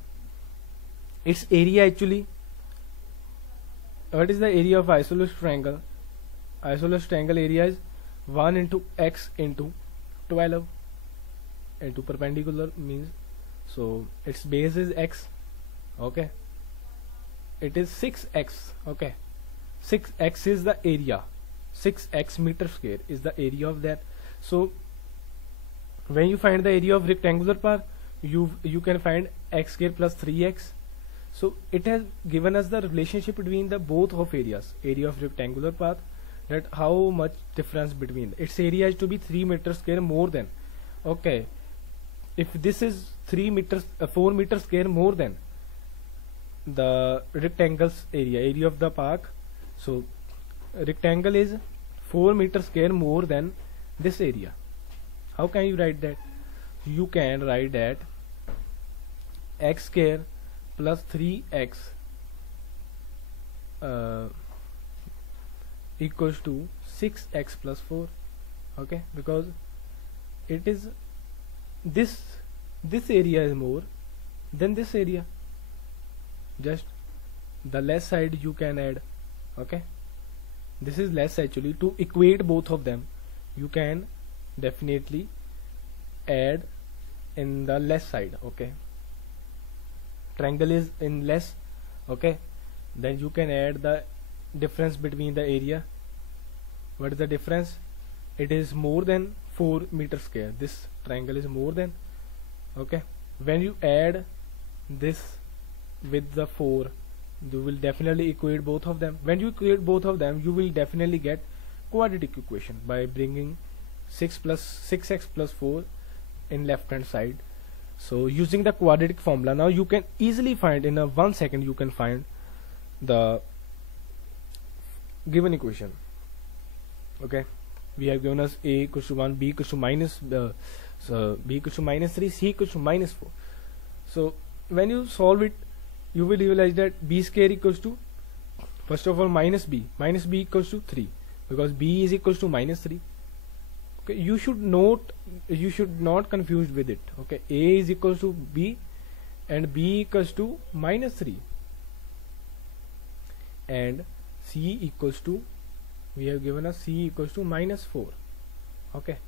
its area actually, what is the area of isosceles triangle? Isosceles triangle area is 1 into x into 12. into perpendicular means, so its base is x. Okay, it is 6x. Okay, 6x is the area, 6x meter square is the area of that. So when you find the area of rectangular part, you can find x square plus 3x. So it has given us the relationship between the both of areas, area of rectangular path, that how much difference between its area is to be 3 meter square more than. Okay, if this is 4 meter square more than the rectangle's area of the park, so rectangle is 4 meter square more than this area. How can you write that? You can write that x square plus 3x equals to 6x plus 4. Okay, because it is this area is more than this area, just the less side you can add. Okay, this is less actually. To equate both of them, you can definitely add in the less side. Okay, triangle is in less. Okay, then you can add the difference between the area. What is the difference? It is more than 4 meter square. This triangle is more than. Okay, when you add this with the 4, you will definitely equate both of them. When you equate both of them, you will definitely get quadratic equation by bringing 6x plus 4 in left hand side. So using the quadratic formula, now you can easily find in a 1 second, you can find the given equation. Okay, we have given us a equals to 1, b equals to minus b equals to minus 3, c equals to minus 4. So when you solve it, you will realize that b square equals to, first of all, minus b equals to 3, because b is equals to minus 3. Okay, you should not confuse with it. Okay, a is equals to b and b equals to minus 3, and c equals to, we have given us c equals to minus 4. Okay,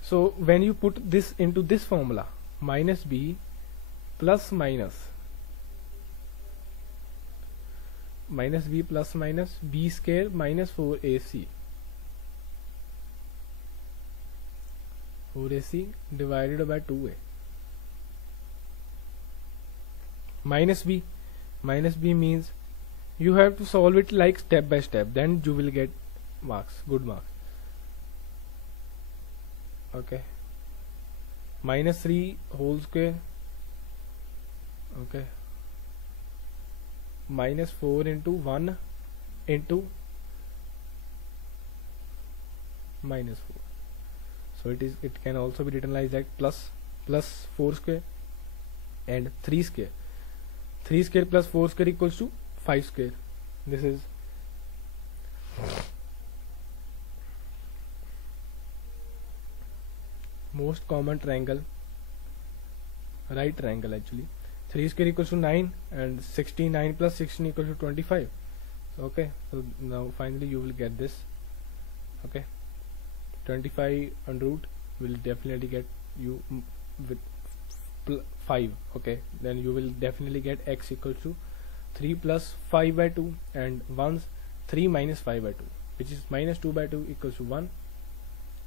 so when you put this into this formula, minus b plus minus b plus minus b square minus 4ac divided by 2a minus b means you have to solve it like step by step, then you will get marks, good marks. Okay, minus 3 whole square. Okay, minus 4 into 1 into minus 4. So it can also be written like that, plus 4 square and 3 square. 3 square plus 4 square equals to 5 square. This is most common triangle, right triangle actually. 3 square equals to 9 and 69 plus 16 equals to 25. Okay, so now finally you will get this. Okay, 25 under root will definitely get you with 5. Okay, then you will definitely get x equals to 3 plus 5 by 2, and once 3 minus 5 by 2, which is minus 2 by 2 equals to 1,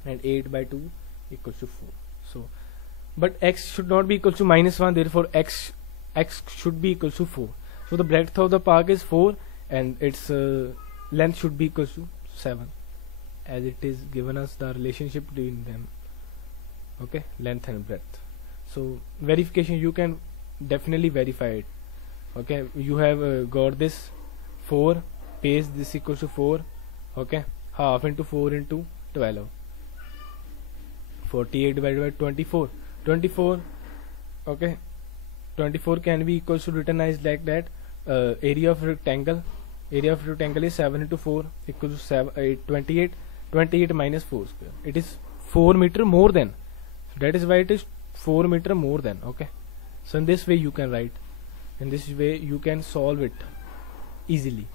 and 8 by 2 equals to 4. So but x should not be equal to minus 1, therefore x should be equal to 4. So the breadth of the park is 4 and its length should be equal to 7, as it is given us the relationship between them. Okay, length and breadth. So verification, you can definitely verify it. Okay, you have got this 4, paste this equals to 4. Okay, half into 4 into 12, 48 divided by 24. Okay, 24 can be equals to written as like that. Area of rectangle is 7 into 4 equals to 28. 28 minus 4 square, it is 4 meter more than, so that is why it is 4 meter more than. Okay, so in this way you can write, in this way you can solve it easily.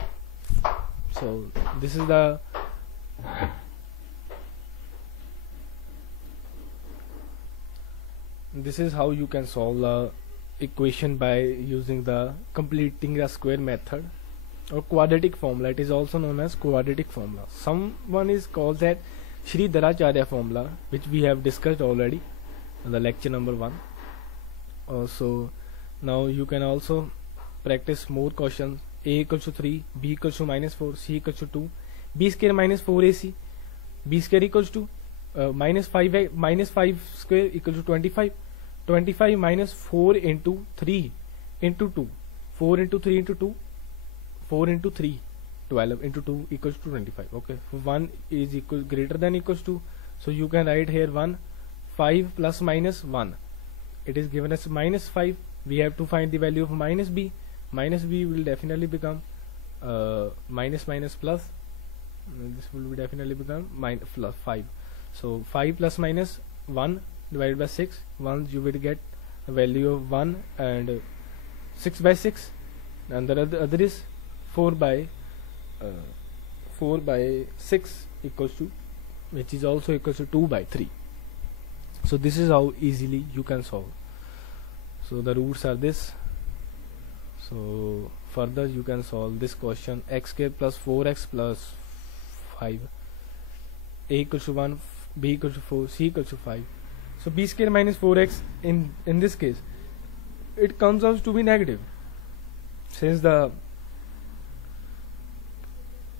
So this is the this is how you can solve the equation by using the completing the square method or quadratic formula. It is also known as quadratic formula. Someone is called that Sridharacharya formula, which we have discussed already in the lecture number 1. So now you can also practice more questions. A equals to 3, B equals to -4, C equals to 2, B square minus 4AC, B square equals to minus 5 square equals to 25, 25 minus 4 into 3 into 2, 4 into 3 into 2, 4 into 3, 12 into 2 equals to 25. Okay, 1 is equal greater than equals to, so you can write here 1, 5 plus minus 1. It is given as -5. We have to find the value of minus b. Minus b will definitely become minus plus. This will be definitely become plus 5. So 5 plus minus 1 divided by 6. Once you will get a value of 1 and 6 by 6, and the other is 4 by 6 equals to, which is also equals to 2 by 3. So this is how easily you can solve. So the roots are this. So further you can solve this question: x square plus 4x plus 5, a equals to 1, b equals to 4, c equals to 5. So b square minus 4x in this case, it comes out to be negative, since the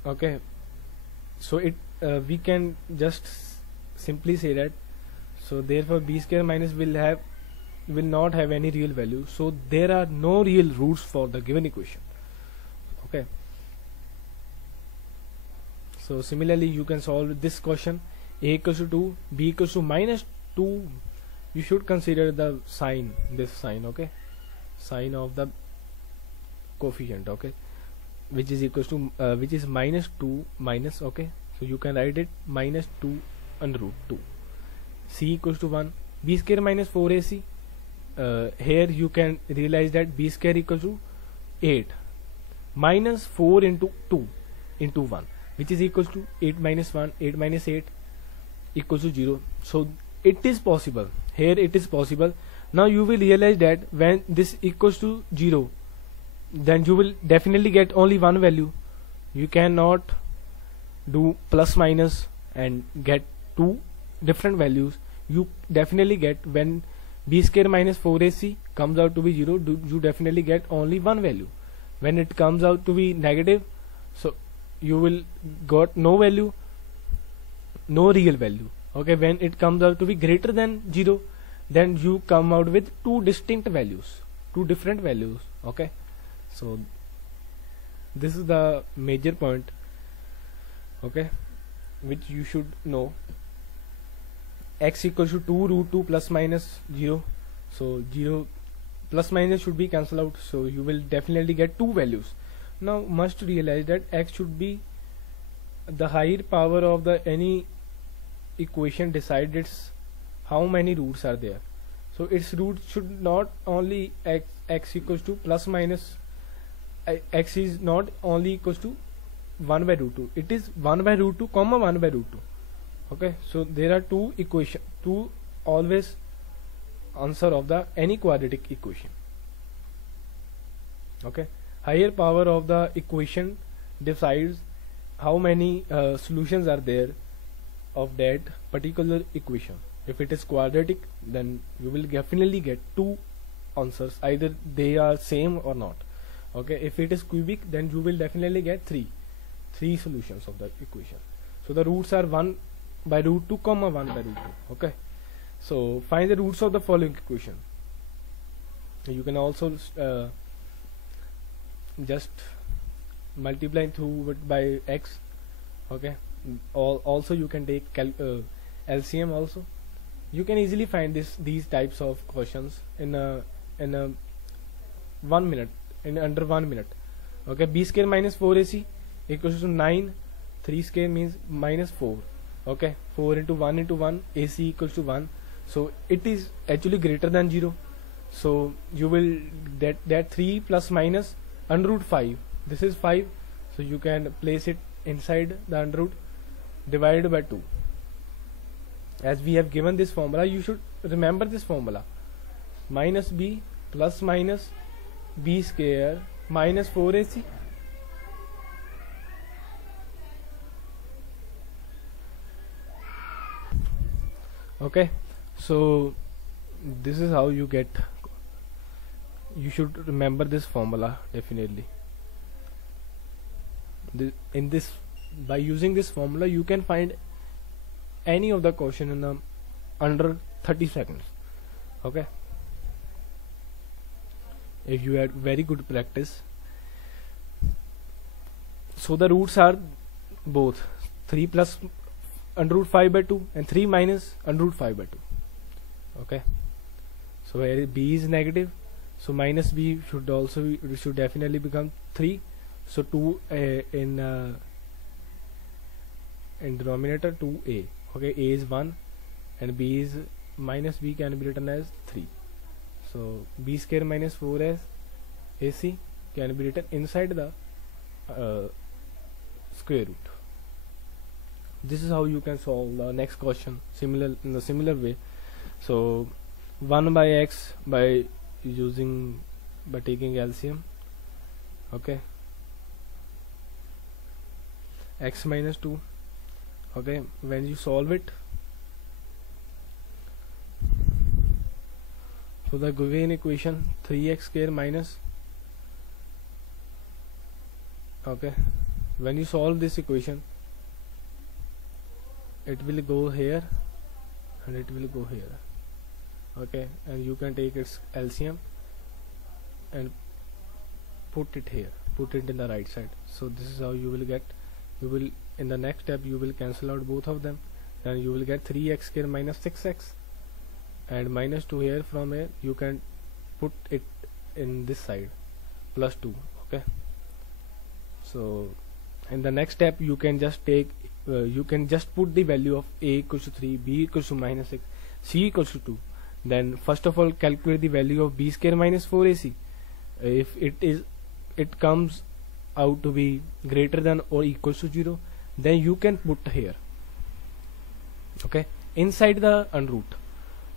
okay, so it we can just simply say that, so therefore b square minus will not have any real value, so there are no real roots for the given equation. Okay, so similarly you can solve this question: a equals to 2, b equals to -2. You should consider the sign, this sign, okay, sign of the coefficient, okay, which is equals to which is -2 minus, okay, so you can write it -2 under root 2. C equals to 1, b square minus 4ac. Here you can realize that b square equals to 8 minus 4 into 2 into 1, which is equals to 8 minus 1, 8 minus 8 equals to 0. So it is possible, here it is possible. Now you will realize that when this equals to 0, then you will definitely get only one value. You cannot do plus minus and get two different values. You definitely get, when b square minus 4ac comes out to be 0, you definitely get only one value. When it comes out to be negative, so you will got no value, no real value. Okay, when it comes out to be greater than 0, then you come out with two distinct values, two different values. Okay, so this is the major point, okay, which you should know. X equals to 2 root 2 plus minus 0, so 0 plus minus should be cancelled out, so you will definitely get two values. Now must realize that x should be the higher power of the any equation decides how many roots are there. So its roots should not only x equals to plus minus, x is not only equals to 1 by root 2, it is 1 by root 2 comma 1 by root 2. Okay, so there are two equation, two always answer of the any quadratic equation. Okay, higher power of the equation decides how many solutions are there of that particular equation. If it is quadratic, then you will definitely get two answers, either they are same or not. Okay, if it is cubic, then you will definitely get three solutions of the equation. So the roots are 1 by root 2 comma 1 by root 2. Okay, so find the roots of the following equation. You can also just multiply through it by x. Okay, also you can take LCM also. You can easily find these types of questions in a 1 minute, in under 1 minute. Okay, b square minus 4ac equals to 9, 3 square means minus 4. Okay, 4 into 1 ac equals to 1, so it is actually greater than 0. So you will that 3 plus minus under root 5, this is 5, so you can place it inside the under root, divided by 2. As we have given this formula, you should remember this formula. minus b plus minus b square minus 4ac. Okay, so this is how you get. You should remember this formula definitely. In this, by using this formula, you can find any of the question in under 30 seconds. Okay, if you had very good practice. So the roots are both 3 plus under root 5 by 2 and 3 minus under root 5 by 2. Okay, so where b is negative, so minus b should definitely become 3. So 2 in denominator 2a. Okay, a is 1 and b is minus b can be written as 3. So b square minus 4 ac can be written inside the square root. This is how you can solve the next question in the similar way. So 1 by x by taking LCM. Okay, x minus 2. Okay, when you solve it, so the given equation 3x square minus, okay, when you solve this equation, it will go here and it will go here. Okay, and you can take its LCM and put it here, put it in the right side. So this is how you will get. You will, in the next step, you will cancel out both of them, and you will get 3x square minus 6x, and minus 2 here. From here you can put it in this side, plus 2. Okay, so in the next step you can just take you can just put the value of a equals to 3, b equals to minus 6, c equals to 2. Then first of all calculate the value of b square minus 4ac. If it comes out to be greater than or equals to 0, then you can put here, okay, inside the under root,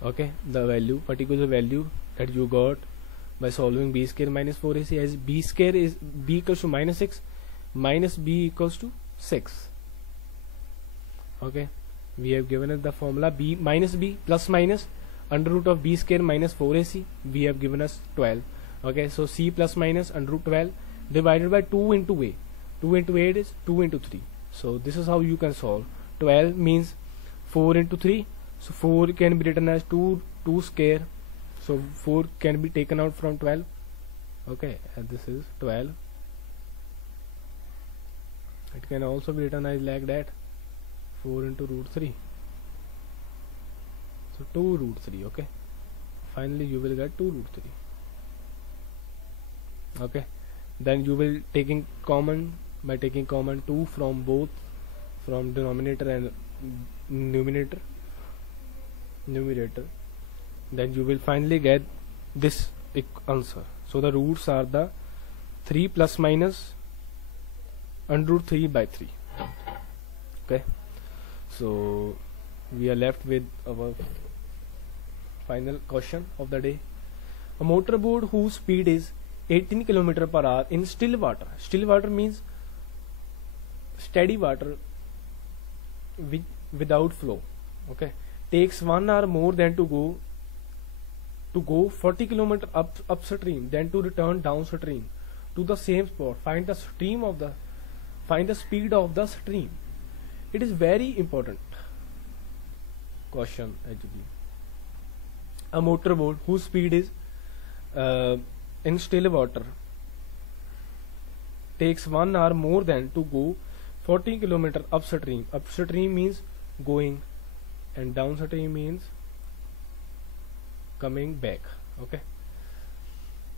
okay, the value, particular value that you got by solving b square minus 4ac, as b square is b equals to minus 6 minus b equals to 6. Okay, we have given us the formula b minus b plus minus under root of b square minus 4ac. We have given us 12. Okay, so c plus minus under root 12 divided by 2 into a. 2 into 8 is 2 into 3. So this is how you can solve. 12 means 4 into 3. So 4 can be written as 2 square. So 4 can be taken out from 12. Okay, and this is 12. It can also be written as like that, 4 into root 3. So 2 root 3. Okay, finally you will get 2 root 3. Okay, then you will taking common, by taking common 2 from both, from denominator and numerator, then you will finally get this answer. So the roots are the 3 plus minus under root 3 by 3. Okay, so we are left with our final question of the day. A motorboat whose speed is 18 km per hour in still water. Still water means steady water without flow. Okay, takes 1 hour more than to go 40 km upstream than to return downstream to the same spot. Find the speed of the stream. It is very important question actually. A motorboat whose speed is in still water takes 1 hour more than to go 40 km upstream. Upstream means going and downstream means coming back. Okay,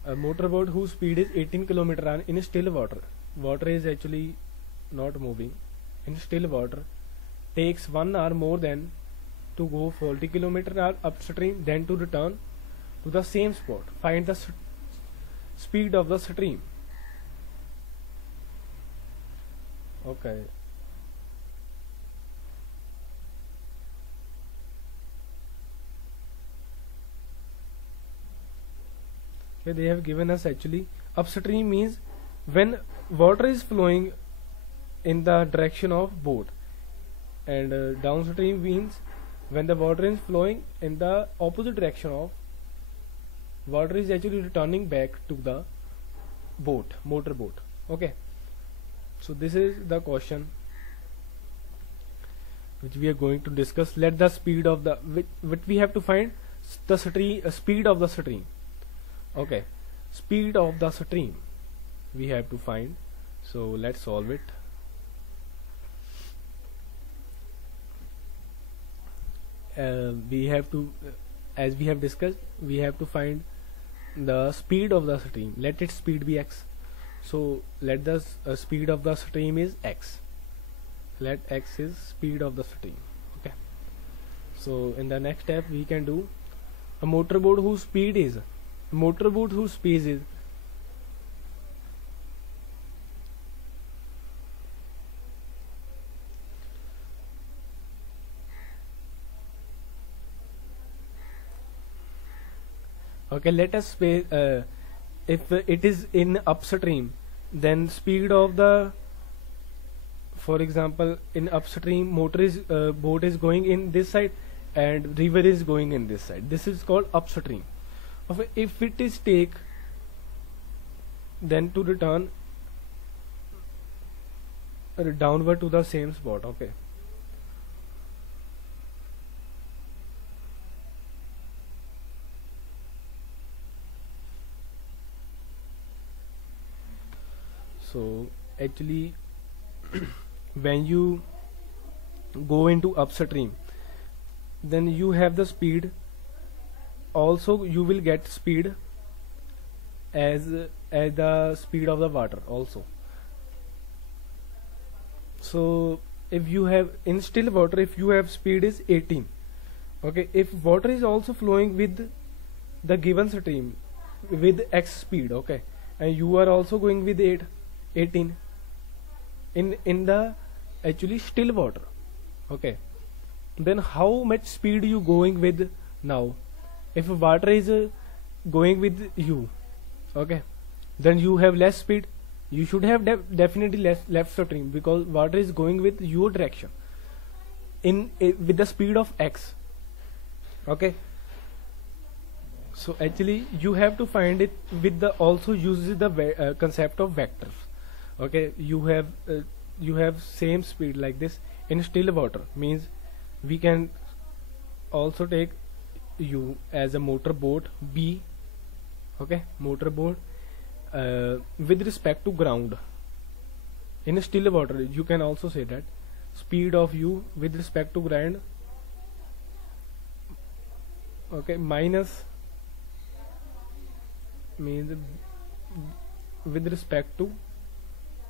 a motorboat whose speed is 18 km in still water. Water is actually not moving. In still water takes 1 hour more than to go 40 km upstream than to return to the same spot. Find the speed of the stream. Okay, Okay, they have given us actually upstream means when water is flowing in the direction of boat, and downstream means when the water is flowing in the opposite direction of water is actually returning back to the boat, motor boat. Okay, so this is the question which we are going to discuss. Let the speed of the which we have to find the stream, speed of the stream. Okay, speed of the stream we have to find. So let's solve it. We have to, as we have discussed, we have to find the speed of the stream. Let its speed be x. So let the speed of the stream is x. Let x is speed of the stream. Okay, so in the next step we can do a motorboat whose speed is okay, let us if it is in upstream, then speed of the, for example, in upstream motor is boat is going in this side and river is going in this side. This is called upstream. If it is take then to return downward to the same spot. Okay, so actually when you go into upstream, then you have the speed, also you will get speed as the speed of the water also. So if you have in still water, if you have speed is 18, okay, if water is also flowing with the given stream with x speed, okay, and you are also going with 18 in the actually still water, okay, then how much speed you going with now? If water is going with you, okay, then you have less speed. You should have definitely less left stream, because water is going with your direction with the speed of x. Okay, so actually you have to find it with the also uses the concept of vectors. Okay, you have same speed like this in still water, means we can also take u as a motor boat b, okay, motor boat with respect to ground. In still water you can also say that speed of u with respect to ground, okay, minus means with respect to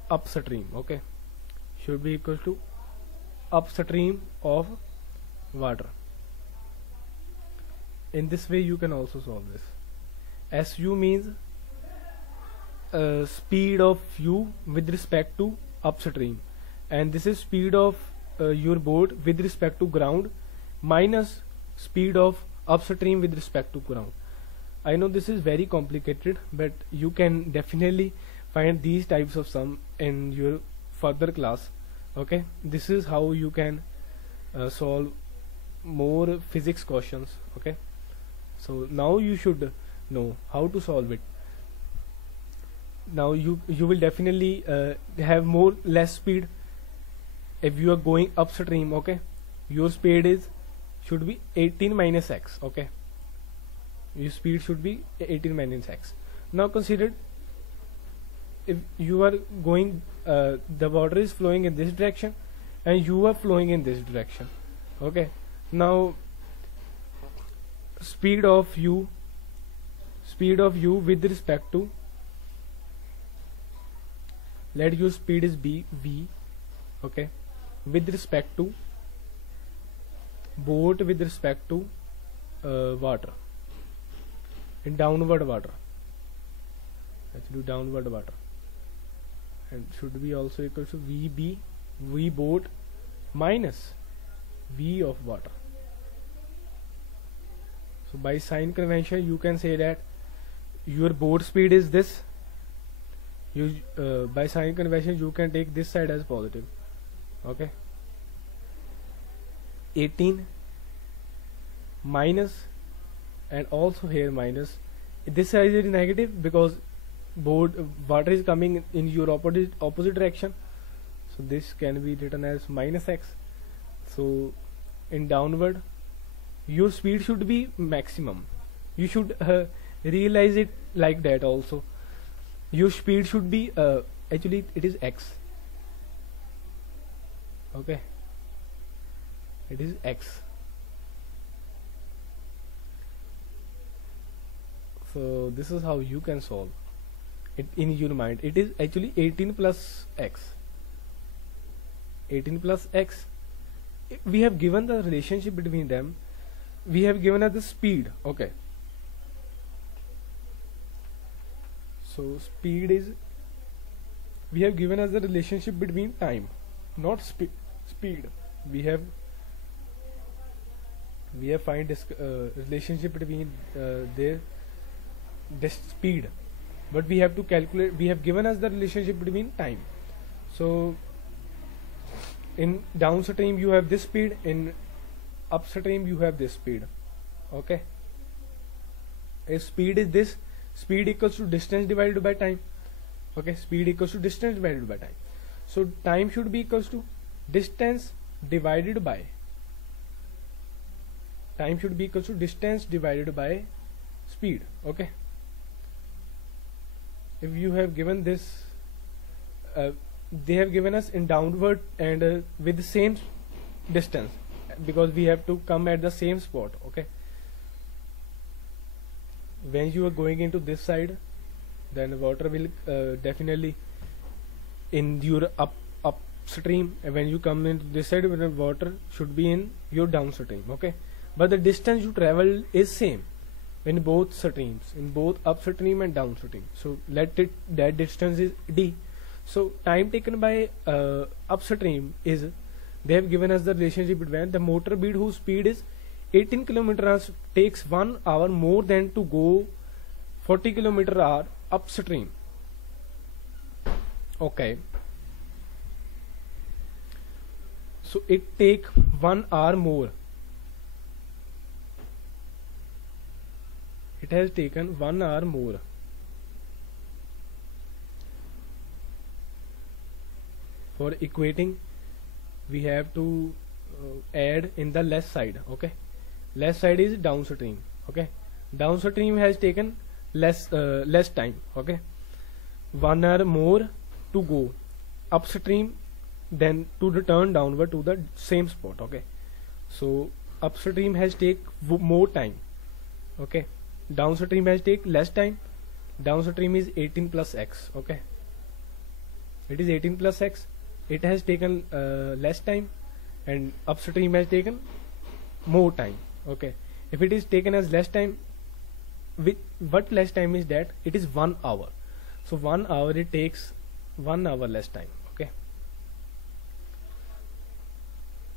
upstream, okay, should be equal to upstream of water. In this way you can also solve this. Su means speed of u with respect to upstream, and this is speed of your boat with respect to ground minus speed of upstream with respect to ground. I know this is very complicated, but you can definitely find these types of sum in your further class. Okay, this is how you can solve more physics questions. Okay, so now you should know how to solve it. Now you will definitely have less speed if you are going upstream. Okay, your speed should be 18 minus x. Okay, your speed should be 18 minus x. Now consider if you are going, the water is flowing in this direction and you are flowing in this direction. Okay, now speed of u with respect to, let your speed is b v, okay, with respect to boat with respect to water, in downward water. Let's do downward water, and should be also equal to vb, v boat minus v of water. So by sign convention you can say that your board speed is this, you by sign convention you can take this side as positive. Okay, 18 minus, and also here minus. This side is negative because water is coming in your opposite direction, so this can be written as minus x. So in downward your speed should be maximum. You should realize it like that also. Your speed should be actually it is x. Okay, it is x. So this is how you can solve it in your mind. It is actually 18 plus x. 18 plus x. We have given the relationship between them. We have given us the speed. Okay, so speed is, we have given us the relationship between time, not speed. We have find this relationship between their speed, but we have to calculate. We have given us the relationship between time. So in downstream you have this speed, in upstream you have this speed. Okay, if speed is this, speed equals to distance divided by time. Okay, speed equals to distance divided by time. So time should be equals to distance divided by time should be equals to distance divided by speed. Okay, if you have given this, they have given us in downward and with the same distance, because we have to come at the same spot. Okay, when you are going into this side, then water will definitely in your upstream, and when you come into this side, when the water should be in your downstream. Okay, but the distance you travel is same in both streams, in both upstream and downstream. So let it, that distance is d. So time taken by upstream is, they have given us the relationship between the motor bead whose speed is 18 km/h takes 1 hour more than to go 40 km/h upstream. Okay, so it take 1 hour more. It has taken 1 hour more. For equating, we have to add in the left side. Okay, left side is downstream. Okay, downstream has taken less time. Okay, 1 hour more to go upstream than to return downward to the same spot. Okay, so upstream has take more time. Okay, downstream has take less time. Downstream is 18 plus x. Okay, it is 18 plus x. It has taken less time, and upstream has taken more time. Okay, if it is taken as less time, with what less time is that? It is 1 hour. So 1 hour, it takes 1 hour less time. Okay,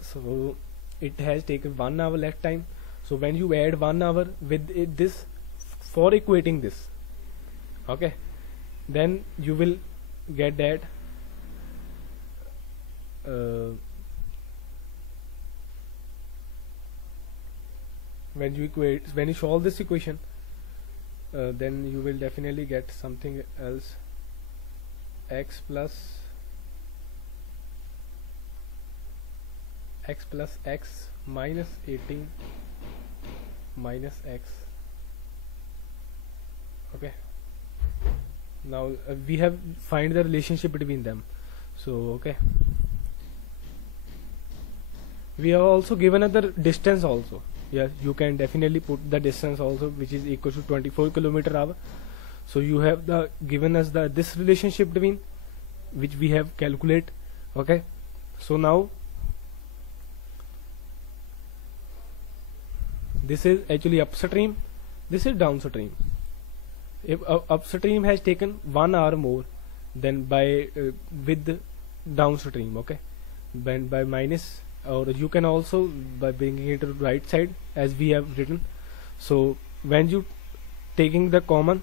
so it has taken 1 hour less time. So when you add 1 hour with this for equating this, okay, then you will get that when you solve this equation, then you will definitely get something else. X plus x minus 18 minus x. Okay, now we have find the relationship between them. So okay, we have also given other distance also. Yes, you can definitely put the distance also, which is equal to 24 km/h. So you have the given us the this relationship between, which we have calculate. Okay, so now this is actually upstream, this is downstream. If upstream has taken 1 hour more than by with downstream. Okay, when by minus, or you can also by bringing it to the right side as we have written. So when you taking the common,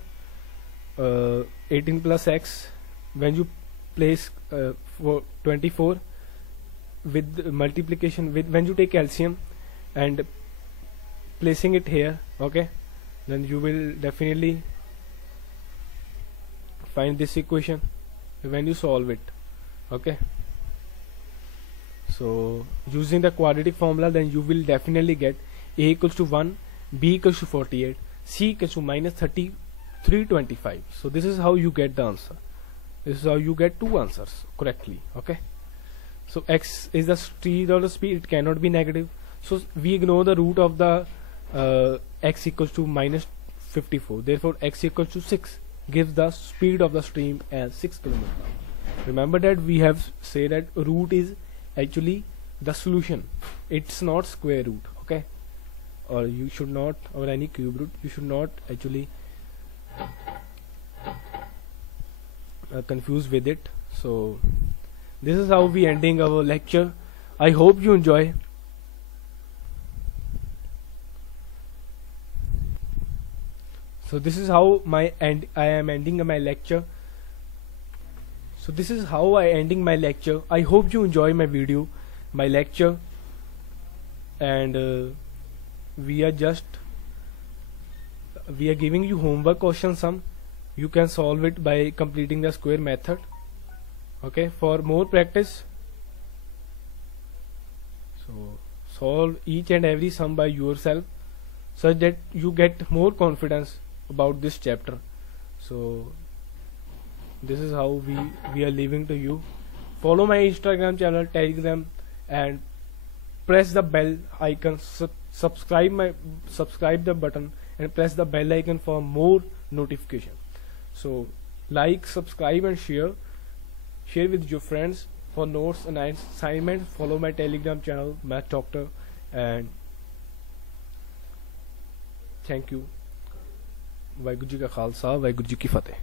18 plus x, when you place for 24 with multiplication with, when you take LCM and placing it here, okay, then you will definitely find this equation when you solve it. Okay, so using the quadratic formula, then you will definitely get a equals to 1, b equals to 48, c equals to minus 325. So this is how you get the answer. This is how you get two answers correctly. Okay, so x is the speed of the speed, it cannot be negative, so we ignore the root of the x equals to minus 54, therefore x equals to 6 gives the speed of the stream as 6 km. Remember that we have said that root is actually the solution, it's not square root. Okay, or you should not, or any cube root, you should not actually confuse with it. So this is how we ending our lecture. I hope you enjoy. So this is how I am ending my lecture. So this is how I ending my lecture. I hope you enjoy my video, my lecture, and we are giving you homework question sum. You can solve it by completing the square method. Okay, for more practice, so solve each and every sum by yourself such that you get more confidence about this chapter. So this is how we are leaving to you. Follow my Instagram channel, Telegram, and press the bell icon, subscribe the button and press the bell icon for more notification. So like, subscribe and share with your friends. For notes and assignments, follow my Telegram channel, Math Doctor, and thank you. Waheguru ji का खालसा, वाहिगुरू जी की फतेह।